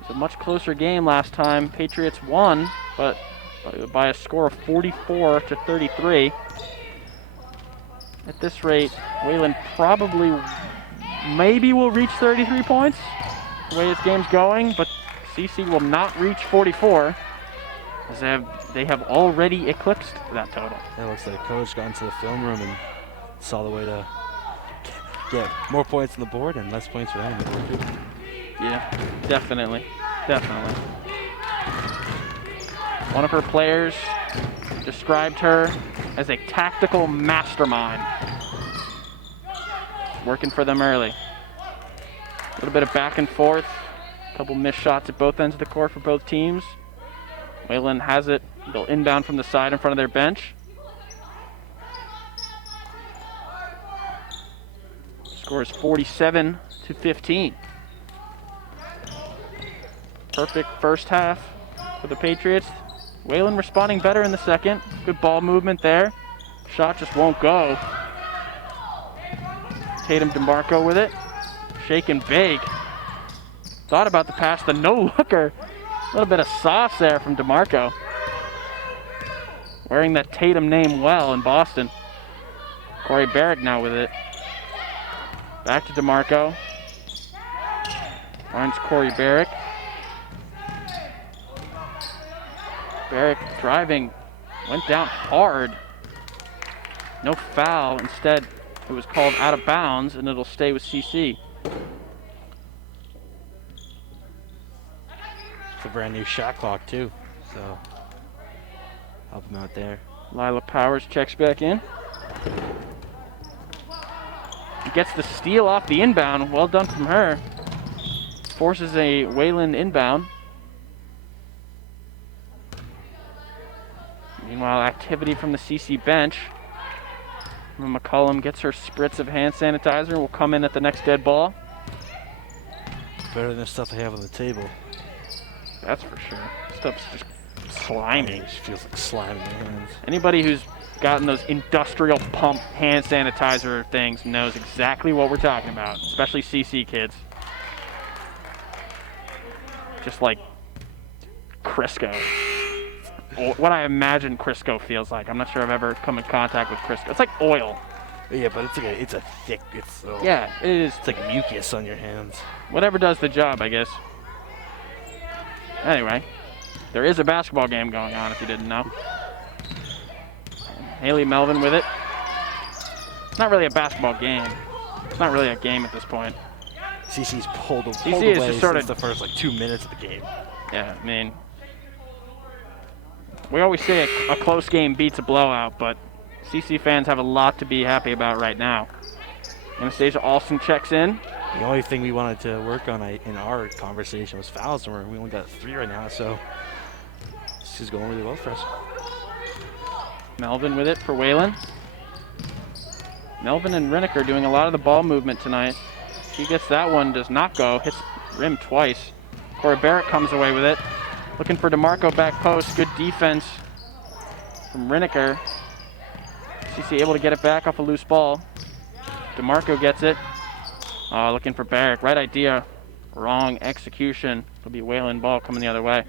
was a much closer game last time. Patriots won, but by a score of 44-33. At this rate, Wayland probably maybe will reach 33 points, the way this game's going, but CC will not reach 44, as they have already eclipsed that total. It looks like coach got into the film room and saw the way to get more points on the board and less points for them. Yeah, definitely. One of her players described her as a tactical mastermind. Working for them early. A little bit of back and forth. A couple missed shots at both ends of the court for both teams. Wayland has it. They'll inbound from the side in front of their bench. Score is 47-15. Perfect first half for the Patriots. Wayland responding better in the second. Good ball movement there. Shot just won't go. Tatum DeMarco with it. Shake and bake. Thought about the pass, the no-looker. A little bit of sauce there from DeMarco. Wearing that Tatum name well in Boston. Corey Barrick now with it. Back to DeMarco. Finds Corey Barrick. Barrick driving. Went down hard. No foul. Instead, it was called out of bounds, and it'll stay with CC. It's a brand new shot clock, too, so help him out there. Lila Powers checks back in. Gets the steal off the inbound. Well done from her. Forces a Wayland inbound. Meanwhile, activity from the CC bench. McCollum gets her spritz of hand sanitizer. Will come in at the next dead ball. Better than the stuff I have on the table. That's for sure. Stuff's just slimy. It just feels like slime in your hands. Anybody who's gotten those industrial pump hand sanitizer things knows exactly what we're talking about, especially CC kids. Just like Crisco. What I imagine Crisco feels like. I'm not sure I've ever come in contact with Crisco. It's like oil. Yeah, but it's a thick. Yeah, it is. It's like mucus on your hands. Whatever does the job, I guess. Anyway, there is a basketball game going on, if you didn't know. Haley Melvin with it. It's not really a basketball game. It's not really a game at this point. CC's pulled CC away is just sort since of the first 2 minutes of the game. Yeah, I mean, we always say a close game beats a blowout, but CC fans have a lot to be happy about right now. Anastasia Alston checks in. The only thing we wanted to work on in our conversation was fouls, and we only got 3 right now, so this is going really well for us. Melvin with it for Wayland. Melvin and Riniker doing a lot of the ball movement tonight. She gets that one, does not go, hits rim twice. Corey Barrett comes away with it. Looking for DeMarco back post. Good defense from Riniker. CC able to get it back off a loose ball. DeMarco gets it. Looking for Barrett. Right idea. Wrong execution. It'll be Wayland ball coming the other way.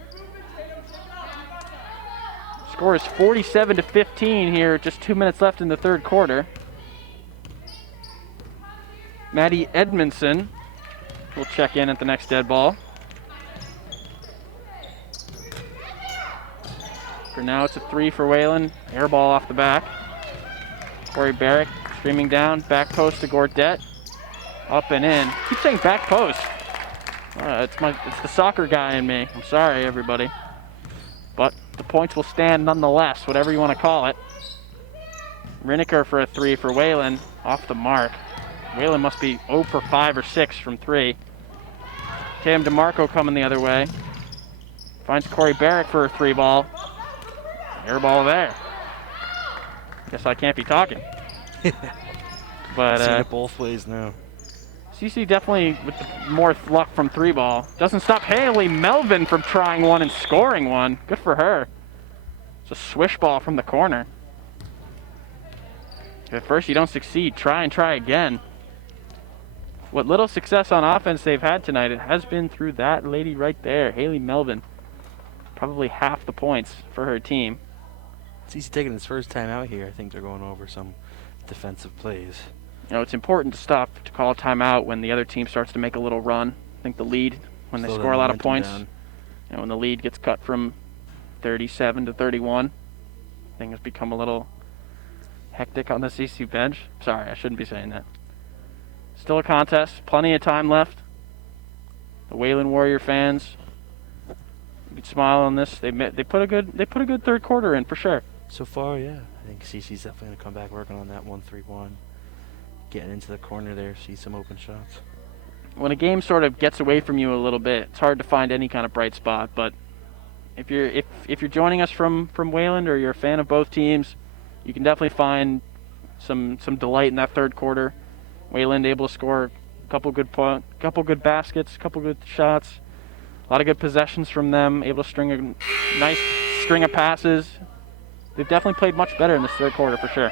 Score is 47-15 here. Just 2 minutes left in the third quarter. Maddie Edmondson will check in at the next dead ball. For now, it's a 3 for Wayland. Air ball off the back. Corey Barrick streaming down. Back post to Gordette. Up and in. Keep saying back post. It's the soccer guy in me. I'm sorry, everybody. But the points will stand nonetheless, whatever you want to call it. Riniker for a 3 for Wayland. Off the mark. Wayland must be 0 for 5 or 6 from 3. Tam DeMarco coming the other way. Finds Corey Barrick for a 3 ball. Air ball there. Guess I can't be talking. But I've seen it both ways now. CC definitely with more luck from 3 ball. Doesn't stop Haley Melvin from trying one and scoring one. Good for her. It's a swish ball from the corner. If at first you don't succeed, try and try again. What little success on offense they've had tonight, it has been through that lady right there, Haley Melvin. Probably half the points for her team. CC taking his first time out here. I think they're going over some defensive plays. You know, it's important to stop to call a timeout when the other team starts to make a little run. I think the lead, when they score a lot of points, you know, when the lead gets cut from 37 to 31, things has become a little hectic on the CC bench. Sorry, I shouldn't be saying that. Still a contest, plenty of time left. The Wayland Warrior fans, you can smile on this. They put a good third quarter in for sure. So far, yeah. I think CC's definitely going to come back working on that 1-3-1. Getting into the corner there, see some open shots. When a game sort of gets away from you a little bit, it's hard to find any kind of bright spot. But if you're joining us from Wayland or you're a fan of both teams, you can definitely find some delight in that third quarter. Wayland able to score a couple good baskets, a couple good shots, a lot of good possessions from them. Able to string a nice string of passes. They've definitely played much better in this third quarter for sure.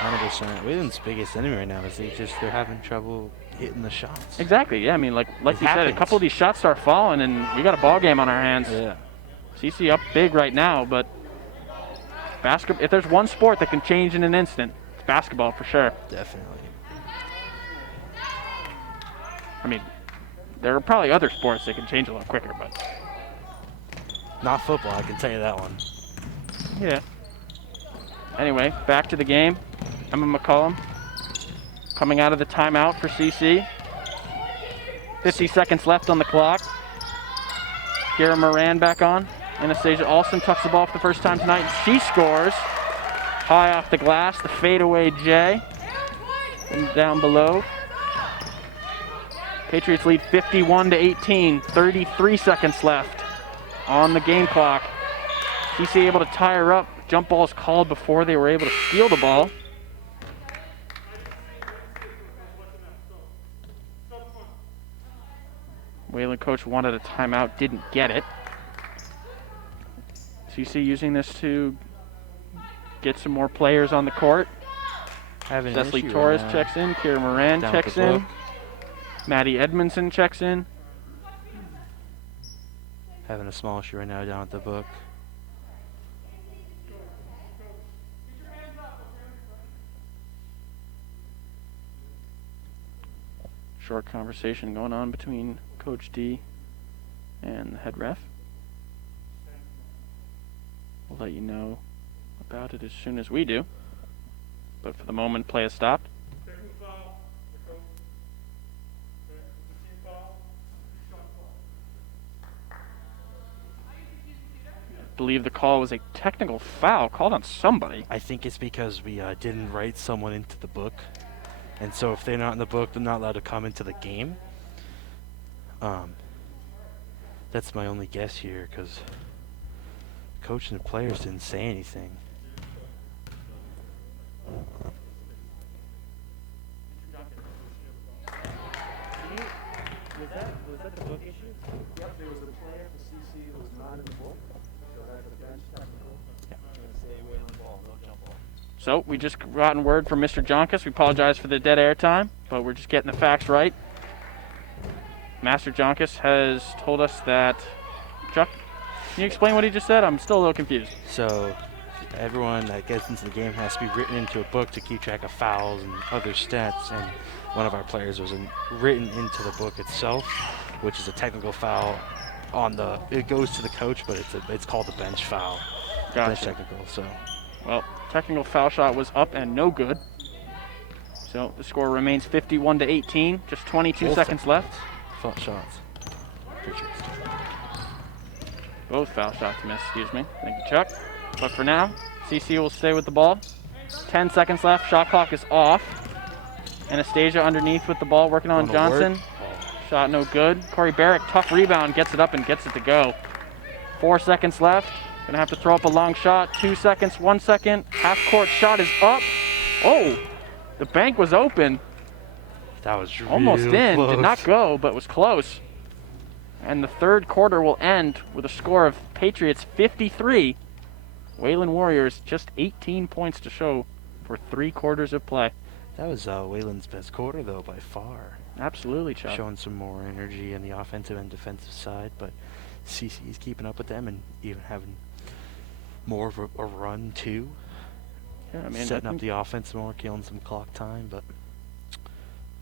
100%. Wayland's biggest enemy right now is they're having trouble hitting the shots. Exactly. Yeah. I mean, like you said, a couple of these shots start falling, and we got a ball game on our hands. Yeah. CC up big right now, but basketball. If there's one sport that can change in an instant, it's basketball for sure. Definitely. I mean, there are probably other sports that can change a lot quicker, but not football. I can tell you that one. Yeah. Anyway, back to the game. Emma McCollum coming out of the timeout for CC. 50 seconds left on the clock. Kira Moran back on. Anastasia Alston tucks the ball for the first time tonight. She scores. High off the glass, the fadeaway J. And down below. Patriots lead 51-18. 33 seconds left on the game clock. CC able to tie her up. Jump ball is called before they were able to steal the ball. Wayland coach wanted a timeout, didn't get it. CC using this to get some more players on the court. Cecily Torres checks in. Kira Moran checks in. Maddie Edmondson checks in. Having a small issue right now down at the book. short conversation going on between Coach D and the head ref. We'll let you know about it as soon as we do. But for the moment, play has stopped. I believe the call was a technical foul called on somebody. I think it's because we didn't write someone into the book. And so if they're not in the book, they're not allowed to come into the game. That's my only guess here, because coach and the players didn't say anything. Was that the book issue? Yep, there was a player for CC who was not in the book. So that's a bench technical. Yeah. Gonna say Wayland ball, no jump ball. So we just gotten word from Mr. Jonkus. We apologize for the dead air time, but we're just getting the facts right. Master Jonkus has told us that. Chuck, can you explain what he just said? I'm still a little confused. So everyone that gets into the game has to be written into a book to keep track of fouls and other stats, and one of our players was written into the book itself, which is a technical foul on the, it goes to the coach, but it's called the bench foul. Gotcha. Bench technical, so. Well, technical foul shot was up and no good. So the score remains 51-18, just 22 Both seconds left. Foul shots. Both foul shots missed, excuse me. Thank you, Chuck. But for now, CC will stay with the ball. 10 seconds left, shot clock is off. Anastasia underneath with the ball, working on Johnson. Shot no good. Corey Barrick, tough rebound, gets it up and gets it to go. 4 seconds left. Gonna have to throw up a long shot. 2 seconds, 1 second. Half court shot is up. Oh, the bank was open. That was real Almost in, close. did not go, but was close. And the third quarter will end with a score of Patriots 53. Wayland Warriors just 18 points to show for 3 quarters of play. That was Wayland's best quarter, though, by far. Absolutely, Chuck. Showing some more energy on the offensive and defensive side, but CC's keeping up with them and even having more of a run, too. Yeah, I mean, setting up the offense more, killing some clock time, but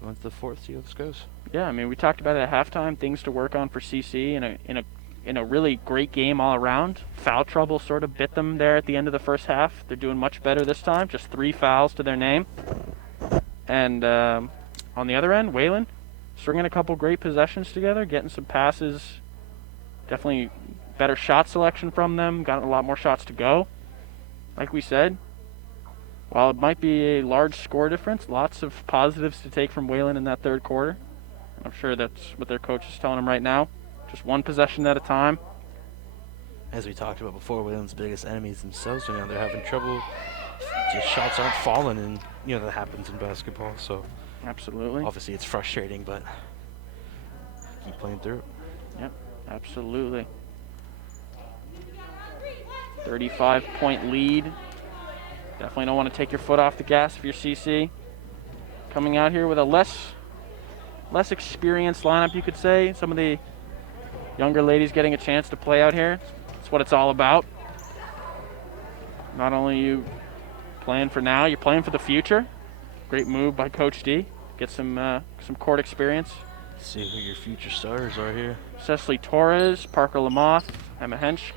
going to the fourth, see how this goes. Yeah, I mean, we talked about it at halftime, things to work on for CC in a really great game all around. Foul trouble sort of bit them there at the end of the first half. They're doing much better this time, just 3 fouls to their name. And on the other end, Wayland stringing a couple great possessions together, getting some passes, definitely better shot selection from them, got a lot more shots to go. Like we said, while it might be a large score difference, lots of positives to take from Wayland in that third quarter. I'm sure that's what their coach is telling them right now. Just 1 possession at a time. As we talked about before, Wayland's biggest enemies themselves, they're having trouble. Just shots aren't falling, and that happens in basketball. So Absolutely. obviously it's frustrating, but keep playing through. Yep, absolutely. 35-point lead. Definitely don't want to take your foot off the gas if you're CC. Coming out here with a less experienced lineup, you could say. Some of the younger ladies getting a chance to play out here. That's what it's all about. Not only you playing for now, you're playing for the future. Great move by Coach D. Get some court experience. See who your future starters are here. Cecily Torres, Parker Lamoth, Emma Henschk,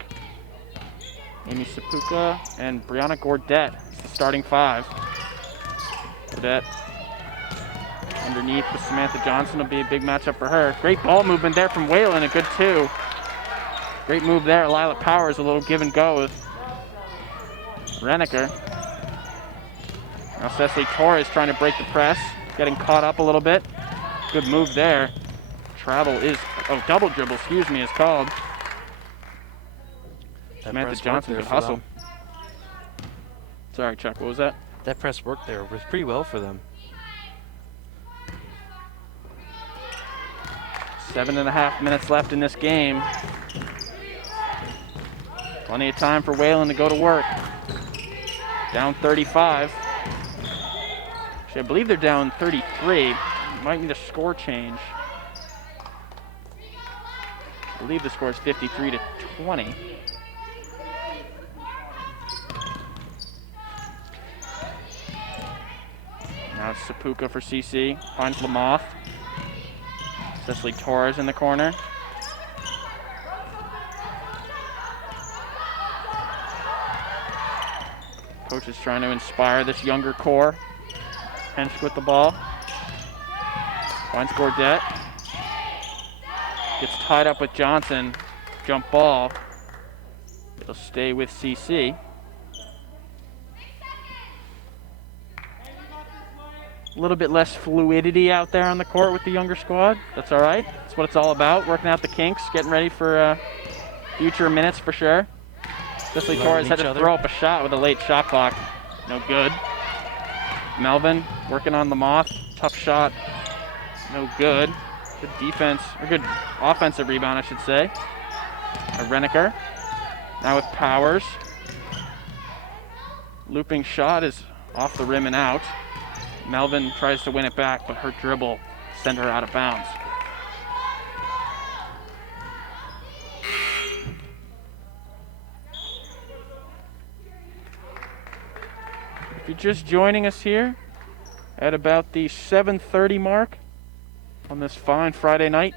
Amy Sapuka, and Brianna Gordette. It's the starting 5. Gordette underneath with Samantha Johnson will be a big matchup for her. Great ball movement there from Wayland, a good 2. Great move there. Lila Powers, a little give and go with Reniker. Now Cecily Torres trying to break the press, getting caught up a little bit. Good move there. Double dribble, is called. Samantha Johnson, good hustle. Sorry, Chuck, what was that? That press worked there was pretty well for them. 7.5 minutes left in this game. Plenty of time for Wayland to go to work. Down 35. Actually, I believe they're down 33. Might need a score change. I believe the score is 53-20. Now it's Sapuka for CC. Finds Lamoth. Cecily Torres in the corner. Coach is trying to inspire this younger core. Hensch with the ball. Finds Gordette. Gets tied up with Johnson. Jump ball. It'll stay with CC. A little bit less fluidity out there on the court with the younger squad. That's all right. That's what it's all about. Working out the kinks, getting ready for future minutes for sure. Cecily Torres had to throw up a shot with a late shot clock. No good. Melvin working on the moth. Tough shot. No good. Good defense, or good offensive rebound, I should say. Reniker. Now with Powers. Looping shot is off the rim and out. Melvin tries to win it back, but her dribble sent her out of bounds. If you're just joining us here at about the 7:30 mark on this fine Friday night,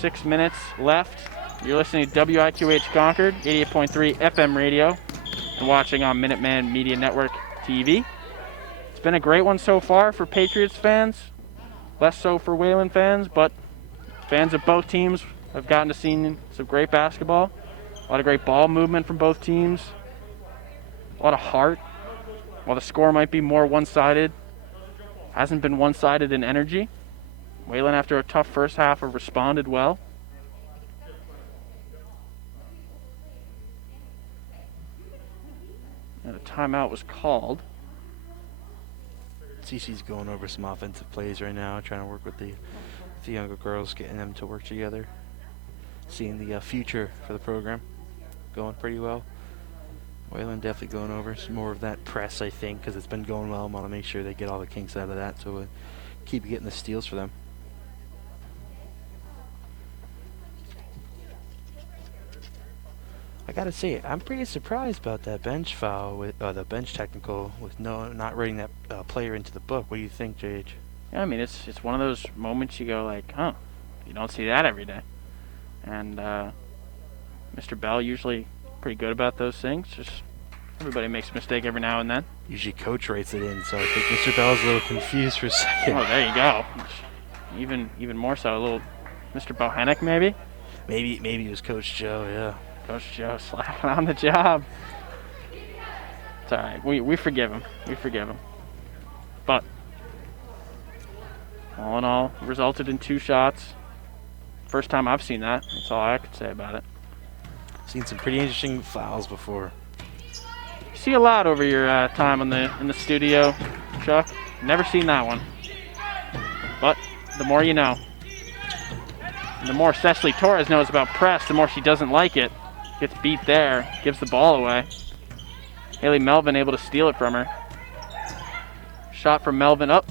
6 minutes left. You're listening to WIQH Concord, 88.3 FM radio, and watching on Minuteman Media Network TV. It's been a great one so far for Patriots fans, less so for Wayland fans, but fans of both teams have gotten to see some great basketball, a lot of great ball movement from both teams, a lot of heart. While the score might be more one-sided, hasn't been one-sided in energy. Wayland, after a tough first half, have responded well. And a timeout was called. CC's going over some offensive plays right now, trying to work with the younger girls, getting them to work together. Seeing the future for the program going pretty well. Wayland definitely going over some more of that press, I think, because it's been going well. I want to make sure they get all the kinks out of that, so we'll keep getting the steals for them. I gotta say, I'm pretty surprised about that bench foul with the bench technical with not writing that player into the book. What do you think, JH? Yeah, I mean, it's one of those moments you go like, huh, you don't see that every day. And Mr. Bell usually pretty good about those things. Just everybody makes a mistake every now and then. Usually Coach writes it in, so I think Mr. Bell's a little confused for a second. Oh, there you go. Even more so, a little Mr. Bohannick maybe. Maybe it was Coach Joe. Yeah. Coach Joe slacking on the job. It's all right. We forgive him. We forgive him. But all in all, resulted in 2 shots. First time I've seen that. That's all I could say about it. Seen some pretty interesting fouls before. You see a lot over your time in the studio, Chuck. Never seen that one. But the more you know. And the more Cecily Torres knows about press, the more she doesn't like it. Gets beat there, gives the ball away. Haley Melvin able to steal it from her. Shot from Melvin up,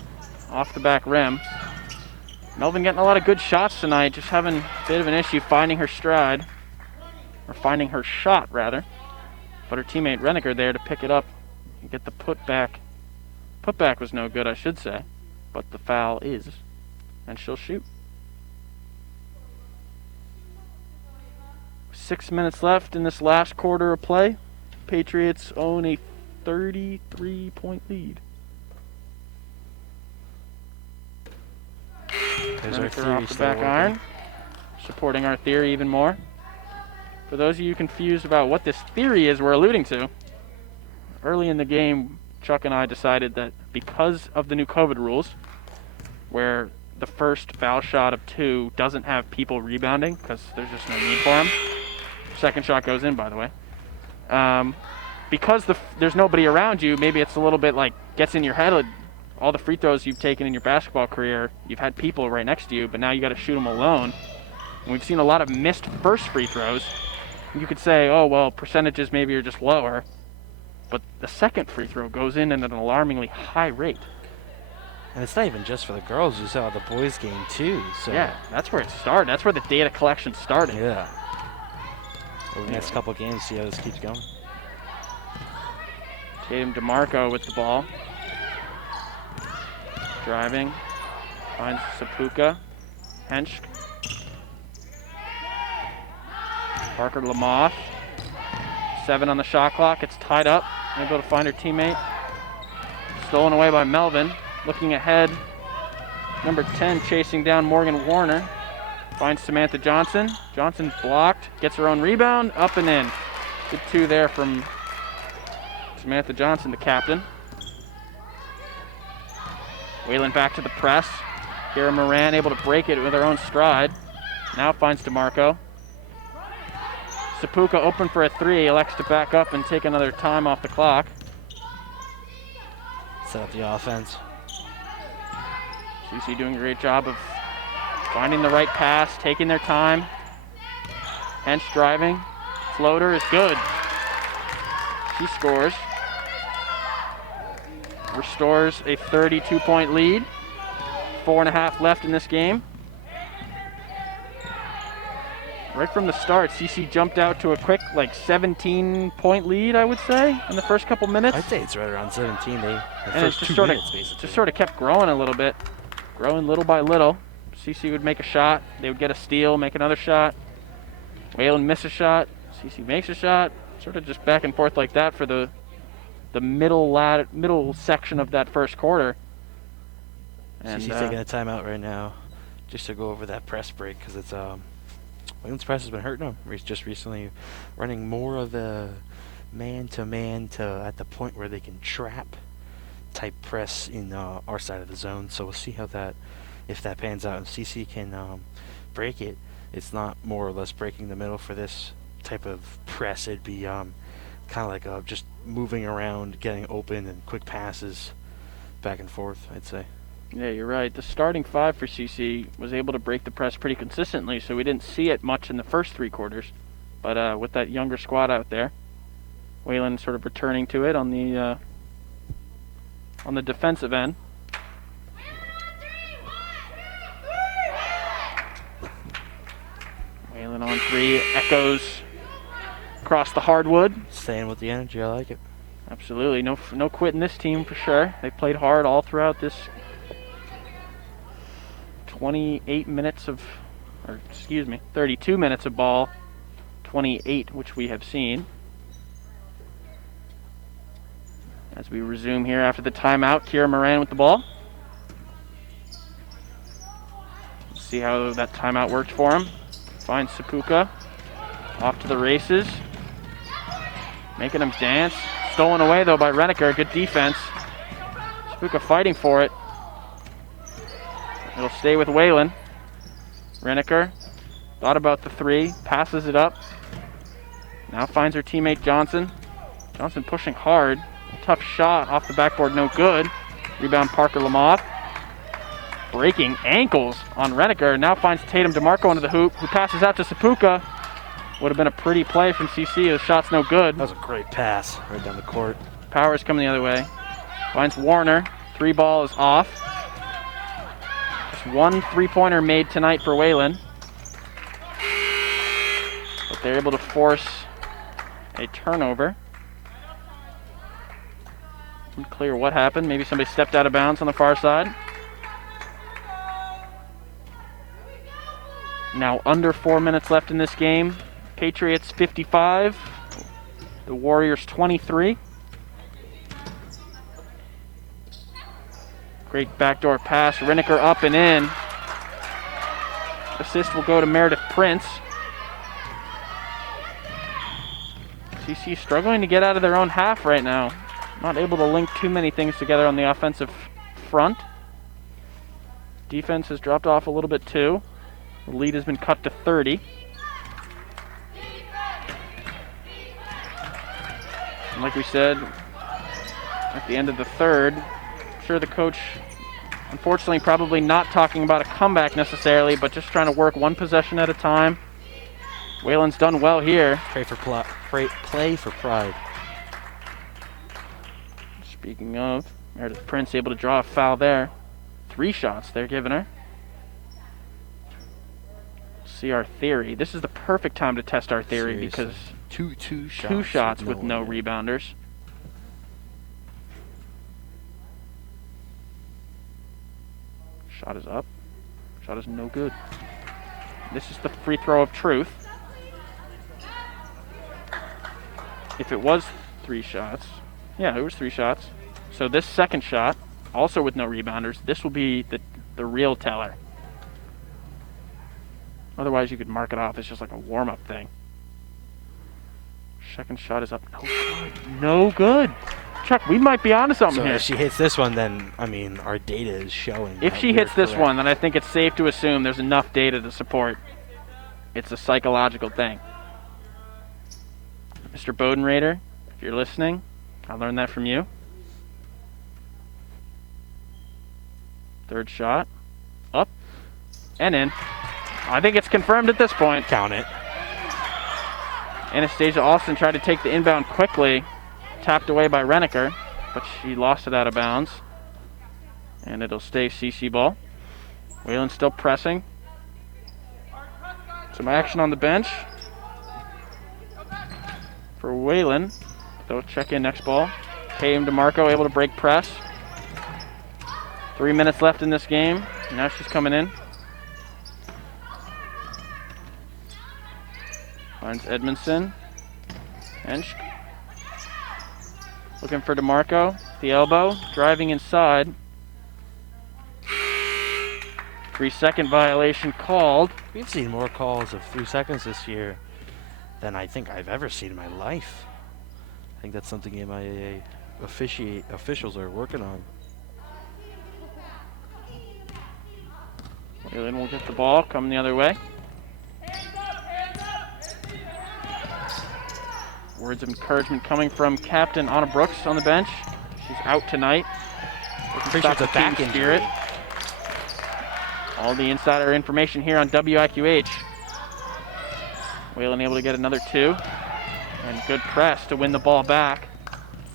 off the back rim. Melvin getting a lot of good shots tonight, just having a bit of an issue finding her stride. Or finding her shot, rather. But her teammate Reniker there to pick it up and get the putback. Putback was no good, I should say. But the foul is. And she'll shoot. 6 minutes left in this last quarter of play. Patriots own a 33-point lead. There's our Reniker theory off the still back working. iron. Supporting our theory even more. For those of you confused about what this theory is we're alluding to, early in the game, Chuck and I decided that because of the new COVID rules, where the first foul shot of 2 doesn't have people rebounding because there's just no need for them. Second shot goes in, by the way. Because there's nobody around you, maybe it's a little bit like gets in your head. All the free throws you've taken in your basketball career, you've had people right next to you, but now you got to shoot them alone. And we've seen a lot of missed first free throws. You could say, oh, well, percentages maybe are just lower, but the second free throw goes in at an alarmingly high rate. And it's not even just for the girls. You saw the boys game too. So yeah, that's where it started. That's where the data collection started. Yeah. Over the next couple of games, see how this keeps going. Tatum DeMarco with the ball. Driving. Finds Sapuka. Hensch. Parker Lamoth. 7 on the shot clock. It's tied up. Able to find her teammate. Stolen away by Melvin. Looking ahead. Number 10 chasing down Morgan Warner. Finds Samantha Johnson. Johnson blocked. Gets her own rebound. Up and in. Good 2 there from Samantha Johnson, the captain. Wayland back to the press. Kira Moran able to break it with her own stride. Now finds DeMarco. Sapuka open for a 3. Elects to back up and take another time off the clock. Set up the offense. CC doing a great job of finding the right pass, taking their time. Hensch driving. Floater is good. She scores. Restores a 32-point lead. 4.5 left in this game. Right from the start, CC jumped out to a quick, 17-point lead, I would say, in the first couple minutes. I'd say it's right around 17. The And first it's 2 minutes, basically. just sort of kept growing a little bit. Growing little by little. CC would make a shot. They would get a steal, make another shot. Wayland miss a shot. CC makes a shot. Sort of just back and forth like that for the middle section of that first quarter. And CC's taking a timeout right now just to go over that press break because it's Wayland's press has been hurting them. Just recently running more of a man-to-man at the point where they can trap type press in our side of the zone. So we'll see how if that pans out. And CC can break it. It's not more or less breaking the middle for this type of press. It'd be kind of like just moving around, getting open, and quick passes back and forth, I'd say. Yeah, you're right. The starting 5 for CC was able to break the press pretty consistently, so we didn't see it much in the first 3 quarters. But with that younger squad out there, Wayland sort of returning to it on the defensive end. Wayland on 3, echoes across the hardwood. Staying with the energy, I like it. Absolutely, no quitting this team for sure. They played hard all throughout this 32 minutes of ball, 28 which we have seen. As we resume here after the timeout, Kira Moran with the ball. Let's see how that timeout worked for him. Finds Sapuka, off to the races. Making him dance. Stolen away though by Reneker, good defense. Sapuka fighting for it. It'll stay with Wayland. Reneker thought about the 3, passes it up. Now finds her teammate Johnson. Johnson pushing hard. Tough shot off the backboard, no good. Rebound Parker Lamoth. Breaking ankles on Reneker. Now finds Tatum DeMarco into the hoop, who passes out to Sapuka. Would have been a pretty play from CC. The shot's no good. That was a great pass right down the court. Powers coming the other way. Finds Warner. 3 ball is off. Just 1 3-pointer made tonight for Wayland. But they're able to force a turnover. Unclear what happened. Maybe somebody stepped out of bounds on the far side. Now under 4 minutes left in this game. Patriots 55. The Warriors 23. Great backdoor pass. Reneker up and in. Assist will go to Meredith Prince. CC struggling to get out of their own half right now. Not able to link too many things together on the offensive front. Defense has dropped off a little bit too. The lead has been cut to 30. And like we said, at the end of the third, I'm sure the coach, unfortunately, probably not talking about a comeback necessarily, but just trying to work 1 possession at a time. Wayland's done well here. Play for pride. Speaking of, Meredith Prince able to draw a foul there. 3 shots they're giving her. See our theory. This is the perfect time to test our theory. Seriously. Because two two shots with no one. rebounders. Shot is up. Shot is no good. This is the free throw of truth. If it was 3 shots, yeah, it was 3 shots. So this second shot, also with no rebounders, this will be the real teller. Otherwise, you could mark it off as just like a warm-up thing. Second shot is up. No good. No good. Chuck, we might be onto something So here. if she hits this one, then, I mean, our data is showing. If that she we're hits this correct. one, then I think it's safe to assume there's enough data to support it's a psychological thing. Mr. Bodenrader, if you're listening, I learned that from you. Third shot. Up. And in. I think it's confirmed at this point. Count it. Anastasia Austin tried to take the inbound quickly. Tapped away by Renneker, but she lost it out of bounds. And it'll stay CC ball. Wayland still pressing. Some action on the bench for Wayland. They'll check in next ball. Tatum DeMarco able to break press. 3 minutes left in this game. Now she's coming in. Finds Edmondson. And looking for DeMarco. The elbow. Driving inside. 3-second violation called. We've seen more calls of 3 seconds this year than I think I've ever seen in my life. I think that's something MIAA officials are working on. Wayland will get the ball, coming the other way. Words of encouragement coming from Captain Anna Brooks on the bench. She's out tonight. Pretty sure it's a back injury. All the insider information here on WIQH. Wayland able to get another 2. And good press to win the ball back.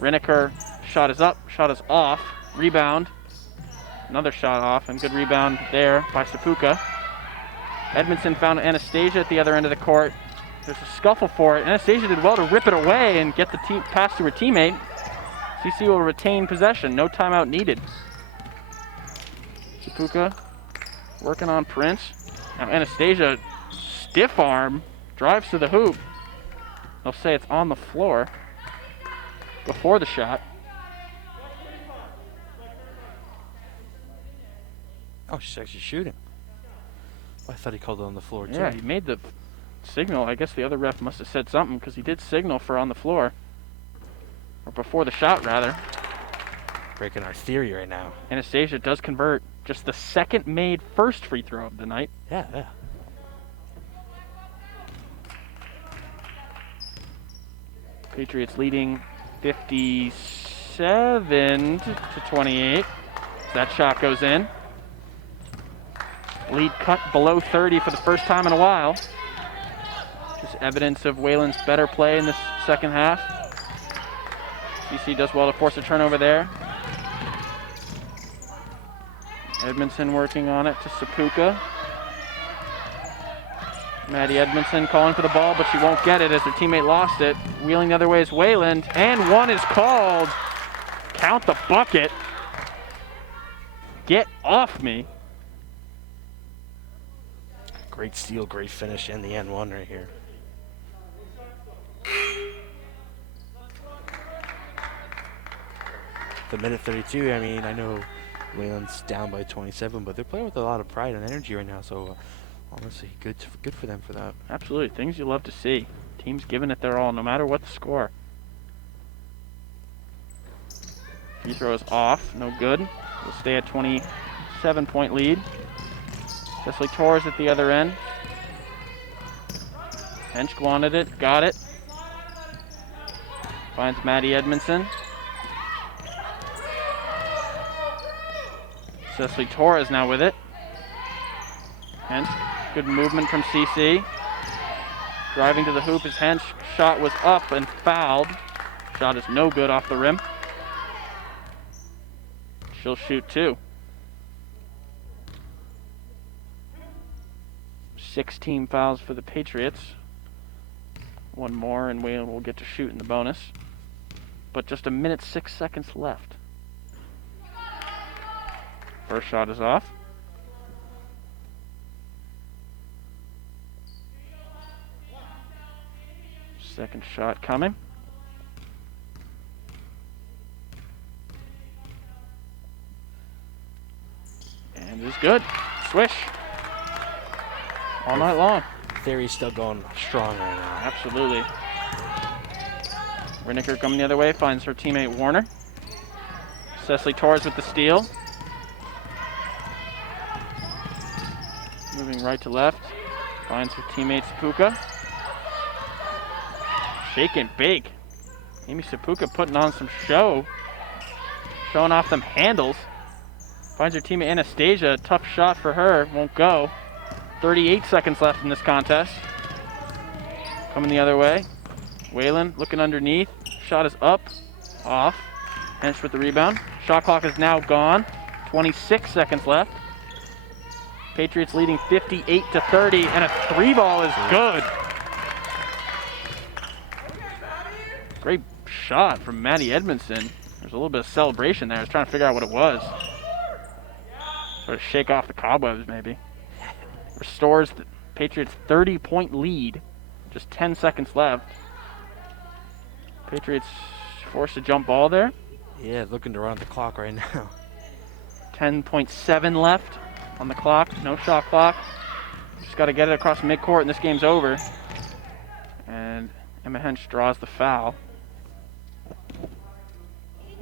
Renneker, shot is up, shot is off. Rebound. Another shot off, and good rebound there by Sapuka. Edmondson found Anastasia at the other end of the court. There's a scuffle for it. Anastasia did well to rip it away and get the pass to her teammate. CC will retain possession. No timeout needed. Sapuka working on Prince. Now Anastasia, stiff arm, drives to the hoop. They'll say it's on the floor before the shot. Oh, she's actually shooting. Oh, I thought he called it on the floor, too. Yeah, he made the signal. I guess the other ref must have said something because he did signal for on the floor. Or before the shot, rather. Breaking our theory right now. Anastasia does convert. Just the second made first free throw of the night. Yeah. Patriots leading 57 to 28. That shot goes in. Lead cut below 30 for the first time in a while. Just evidence of Wayland's better play in this second half. CC does well to force a turnover there. Edmondson working on it to Sapuka. Maddie Edmondson calling for the ball, but she won't get it as her teammate lost it. Wheeling the other way is Wayland, and one is called. Count the bucket. Get off me. Great steal, great finish, and the N1 right here. The minute 32, I mean, I know Wayland's down by 27, but they're playing with a lot of pride and energy right now, so honestly, good for them for that. Absolutely, things you love to see. Teams giving it their all, no matter what the score. Free throw is off, no good. We'll stay at 27-point lead. Cecily Torres at the other end. Hench wanted it, got it. Finds Maddie Edmondson. Cecily Torres now with it. Hench, good movement from CC. Driving to the hoop as Hench shot was up and fouled. Shot is no good off the rim. She'll shoot 2. 16 fouls for the Patriots. One more and Wayland will get to shoot in the bonus. But just 1 minute 6 seconds left. First shot is off. Second shot coming. And it's good. Swish. All night long. Theory's still going strong right now. Absolutely. Riniker coming the other way, finds her teammate Warner. Cecily Torres with the steal. Moving right to left, finds her teammate Sapuka. Shake and bake. Amy Sapuka putting on some show. Showing off them handles. Finds her teammate Anastasia. Tough shot for her. Won't go. 38 seconds left in this contest. Coming the other way. Wayland looking underneath. Shot is up. Off. Hench with the rebound. Shot clock is now gone. 26 seconds left. Patriots leading 58-30, and a 3-ball is good. Great shot from Maddie Edmondson. There's a little bit of celebration there. I was trying to figure out what it was. Sort of shake off the cobwebs, maybe. Restores the Patriots' 30-point lead. Just 10 seconds left. Patriots forced a jump ball there. Yeah, looking to run the clock right now. 10.7 left on the clock. No shot clock. Just got to get it across midcourt and this game's over. And Emma Hench draws the foul.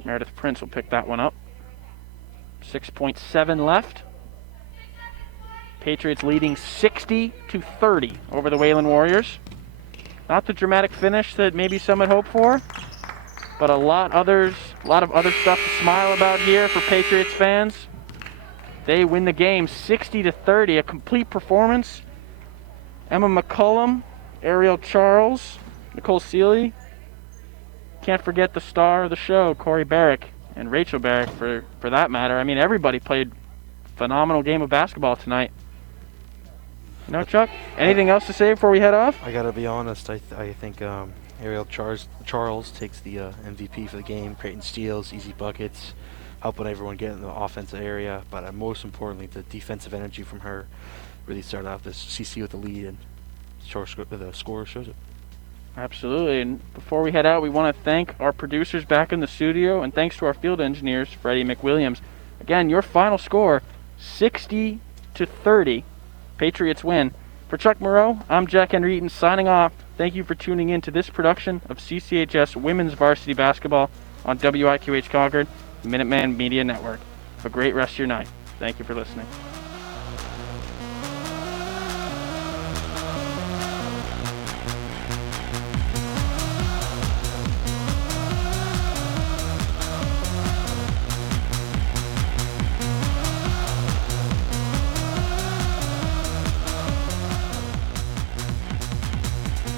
Meredith Prince will pick that one up. 6.7 left. Patriots leading 60-30 over the Wayland Warriors. Not the dramatic finish that maybe some had hoped for, but a lot of other stuff to smile about here for Patriots fans. They win the game 60-30, a complete performance. Emma McCullum, Ariel Charles, Nicole Seeley. Can't forget the star of the show, Corey Barrick, and Rachel Barrick for that matter. I mean, everybody played a phenomenal game of basketball tonight. No, Chuck? Anything else to say before we head off? I gotta be honest. I think Ariel Charles takes the MVP for the game. Creating steals, easy buckets, helping everyone get in the offensive area. But most importantly, the defensive energy from her really started off this CC with the lead, and the score shows it. Absolutely. And before we head out, we want to thank our producers back in the studio, and thanks to our field engineers, Freddie McWilliams. Again, your final score, 60-30. Patriots win. For Chuck Moreau, I'm Jack Henry Eaton signing off. Thank you for tuning in to this production of CCHS Women's Varsity Basketball on WIQH Concord, Minuteman Media Network. Have a great rest of your night. Thank you for listening.